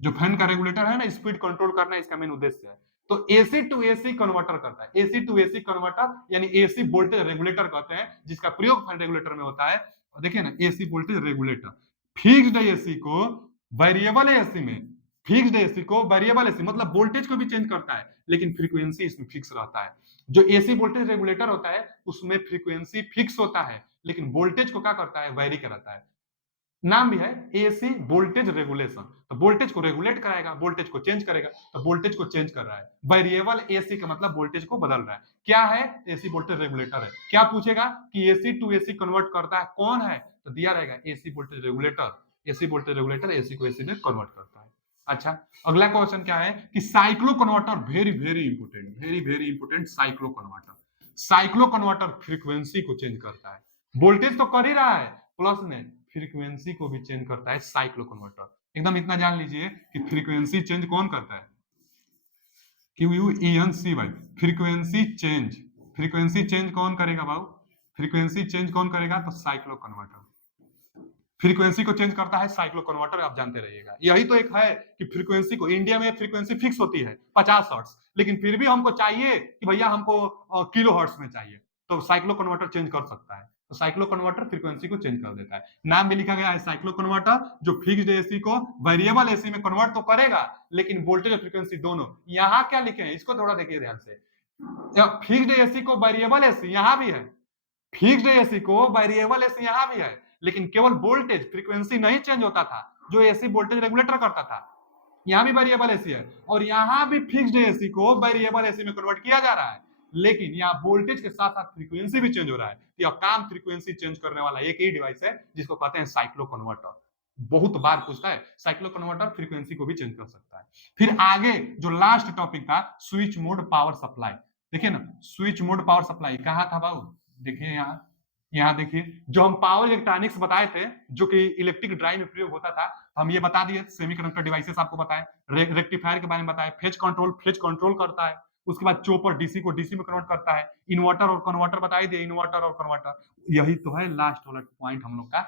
जो फैन का रेगुलेटर है ना, स्पीड कंट्रोल करना इसका मेन उद्देश्य है। तो एसी टू एसी कन्वर्टर करता है, एसी टू एसी कन्वर्टर यानी एसी वोल्टेज रेगुलेटर कहते हैं, जिसका प्रयोग फैन रेगुलेटर में होता है। और देखिए ना, AC voltage regulator, fixed AC को वेरिएबल एसी में, फिक्स्ड एसी को वेरिएबल एसी मतलब वोल्टेज को भी चेंज करता है, लेकिन फ्रीक्वेंसी इसमें फिक्स रहता है। जो एसी वोल्टेज रेगुलेटर होता है उसमें फ्रीक्वेंसी फिक्स होता है, लेकिन वोल्टेज को क्या करता है, वेरी कराता है। नाम भी है एसी वोल्टेज रेगुलेशन, तो वोल्टेज को रेगुलेट कराएगा, वोल्टेज को चेंज करेगा, तो वोल्टेज को चेंज कर रहा है। वेरिएबल एसी का मतलब वोल्टेज को बदल रहा है। क्या है, एसी वोल्टेज रेगुलेटर है। क्या पूछेगा कि एसी टू एसी कन्वर्ट करता है कौन है, तो दिया रहेगा AC voltage regulator, AC voltage regulator AC को एसी में कन्वर्ट करता है। अच्छा, अगला क्वेश्चन क्या है कि cyclo converter, very very important, very very important, cyclo converter, cyclo converter frequency को चेंज करता है, वोल्टेज तो कर ही रहा है, प्लस में फ्रीक्वेंसी को भी चेंज करता है साइक्लो कन्वर्टर। एकदम इतना जान लीजिए कि फ्रीक्वेंसी चेंज कौन करता है, QUENCY, frequency change, frequency change कौन करेगा बाबू, फ्रीक्वेंसी चेंज कौन करेगा, तो साइक्लो कन्वर्टर, फ्रीक्वेंसी को चेंज करता है साइक्लो कन्वर्टर, आप जानते रहिएगा। यही तो एक है कि फ्रीक्वेंसी को, इंडिया में फ्रीक्वेंसी फिक्स होती है 50 हर्ट्ज, लेकिन फिर भी हमको चाहिए कि भैया हमको किलो हर्ट्ज में चाहिए, तो साइक्लो कन्वर्टर चेंज कर सकता है। तो साइक्लो कन्वर्टर फ्रीक्वेंसी को चेंज कर देता है। नाम भी लिखा गया है साइक्लो कन्वर्टर, जो फिक्स्ड एसी को वेरिएबल एसी में कन्वर्ट तो करेगा, लेकिन वोल्टेज और फ्रीक्वेंसी दोनों। यहाँ क्या लिखे हैं इसको थोड़ा देखिए ध्यान से। फिक्स्ड एसी को वेरिएबल एसी यहाँ भी है, फिक्स्ड एसी को वेरिएबल एसी यहां भी है, लेकिन केवल वोल्टेज फ्रीक्वेंसी नहीं चेंज होता था, जो एसी वोल्टेज रेगुलेटर करता था। यहां भी वेरिएबल एसी है, और यहां भी फिक्स्ड एसी को वेरिएबल एसी में कन्वर्ट किया जा रहा है, लेकिन यहाँ वोल्टेज के साथ साथ फ्रीक्वेंसी भी चेंज हो रहा है। तो यह काम फ्रीक्वेंसी चेंज करने वाला एक ही डिवाइस है, जिसको कहते हैं साइक्लो कन्वर्टर। बहुत बार पूछता है, साइक्लो कन्वर्टर फ्रीक्वेंसी को भी चेंज कर सकता है। फिर आगे जो लास्ट टॉपिक था, स्विच मोड पावर सप्लाई। देखिए ना, स्विच मोड पावर सप्लाई कहाँ था बाबू, देखिए यहाँ देखिए, जो हम पावर इलेक्ट्रॉनिक्स बताए थे, जो कि इलेक्ट्रिक ड्राइव में प्रयोग होता था, हम ये बता दिए। सेमीकंडक्टर डिवाइसेस आपको बताए, रेक्टिफायर के बारे में बताए, फेज कंट्रोल करता है। उसके बाद चोपर डीसी को डीसी में कन्वर्ट करता है। इन्वर्टर और कन्वर्टर बता दिए, इन्वर्टर और कन्वर्टर। यही तो है लास्ट वाला पॉइंट हम लोग का,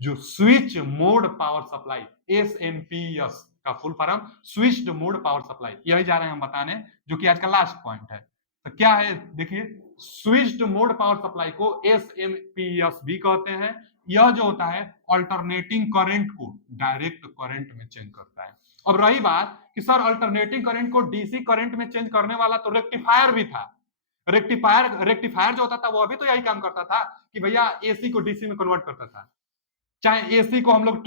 जो switch mode power supply, SMPS का full form switched mode power supply, यही जा रहे हैं हम बताने, जो कि आज का लास्ट पॉइंट है। तो क्या है देखिए, स्विच्ड मोड पावर सप्लाई को एसएमपीएस भी कहते हैं। यह जो होता है अल्टरनेटिंग करंट को डायरेक्ट करंट में चेंज करता है। अब रही बात कि सर अल्टरनेटिंग करंट को डीसी करंट में चेंज करने वाला तो रेक्टिफायर भी था। रेक्टिफायर जो होता था वो अभी तो यही काम करता था कि भैया एसी को डीसी में कन्वर्ट करता था। चाहे एसी को हम लोग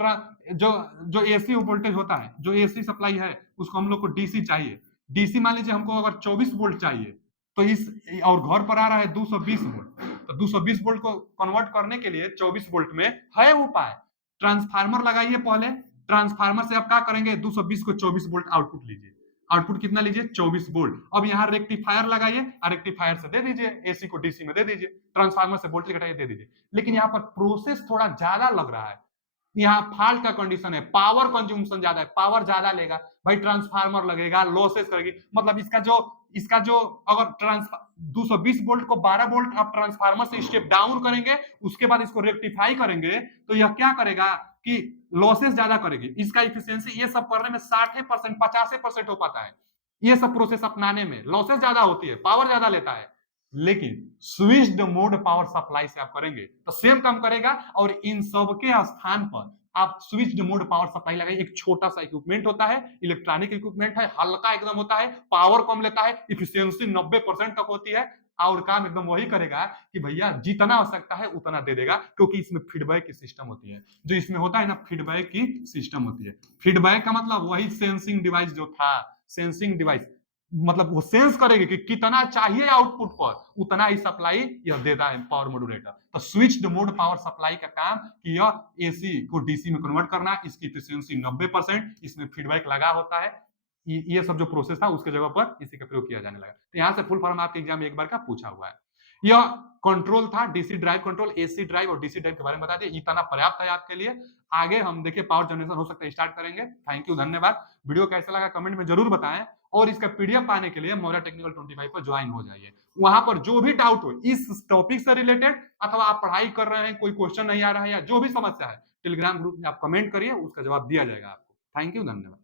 जो जो एसी वोल्टेज होता है, जो एसी सप्लाई है, उसको हम लोग को डीसी चाहिए। डीसी मान लीजिए हमको अगर 24 वोल्ट चाहिए, तो इस, और घर पर आ रहा है 220 वोल्ट, तो 220 वोल्ट को कन्वर्ट करने के लिए 24 वोल्ट में है उपाय, ट्रांसफार्मर लगाइए पहले। ट्रांसफार्मर से आप क्या करेंगे, 220 को 24 वोल्ट आउटपुट लीजिए। आउटपुट कितना लीजिए, 24 वोल्ट। अब यहाँ रेक्टिफायर लगाइए और रेक्टिफायर से दे दीजिए, एसी को डीसी में दे दीजिए, ट्रांसफार्मर से वोल्टेज घटाइए दे दीजिए। लेकिन यहाँ पर प्रोसेस थोड़ा ज्यादा लग रहा है। यहाँ फॉल्ट का कंडीशन है, पावर कंज्यूमशन ज्यादा है, पावर ज्यादा लेगा भाई, ट्रांसफार्मर लगेगा, लॉसेस करेगी। मतलब इसका जो अगर 220 वोल्ट को 12 वोल्ट आप ट्रांसफार्मर से स्टेप डाउन करेंगे, उसके बाद इसको रेक्टिफाई करेंगे, तो यह क्या करेगा कि लॉसेस ज्यादा करेगी। इसका इफिशियंसी ये सब करने में 60% 50% हो पाता है। ये सब प्रोसेस अपनाने में लॉसेस ज्यादा होती है, पावर ज्यादा लेता है। लेकिन स्विच्ड मोड पावर सप्लाई से आप करेंगे तो सेम काम करेगा, और इन सब के स्थान पर आप स्विच्ड मोड पावर सप्लाई लगाइए। एक छोटा सा इक्विपमेंट होता है, इलेक्ट्रॉनिक इक्विपमेंट है, हल्का एकदम होता है, पावर कम लेता है, इफिशियंसी 90% तक होती है, और काम एकदम वही करेगा कि भैया जितना आवश्यकता है उतना दे देगा, क्योंकि इसमें फीडबैक की सिस्टम होती है। जो इसमें होता है ना, फीडबैक की सिस्टम होती है। फीडबैक का मतलब वही सेंसिंग डिवाइस जो था, सेंसिंग डिवाइस मतलब वो सेंस करेगी कि कितना चाहिए आउटपुट पर, उतना ही सप्लाई यह देता है पावर मॉड्यूलेटर। तो स्विच्ड मोड पावर सप्लाई का काम कि यह एसी को डीसी में कन्वर्ट करना, इसकी एफिशिएंसी 90%, इसमें फीडबैक लगा होता है। ये सब जो प्रोसेस था उसके जगह पर इसी का प्रयोग किया जाने लगा। तो यहाँ से फुल फॉर्म आपके एग्जाम में एक बार का पूछा हुआ है। यह कंट्रोल था, DC drive control, AC drive और डीसी ड्राइव के बारे में बता दिए, इतना पर्याप्त है आपके लिए। आगे हम देखिए पावर जनरेशन हो सकता है स्टार्ट करेंगे। थैंक यू, धन्यवाद। वीडियो कैसा लगा कमेंट में जरूर बताएं, और इसका पीडीएफ पाने के लिए मौर्या टेक्निकल 25 पर ज्वाइन हो जाइए। वहां पर जो भी डाउट हो इस टॉपिक से रिलेटेड, अथवा आप पढ़ाई कर रहे हैं, कोई क्वेश्चन नहीं आ रहा है, या जो भी समस्या है, टेलीग्राम ग्रुप में आप कमेंट करिए, उसका जवाब दिया जाएगा आपको। थैंक यू, धन्यवाद।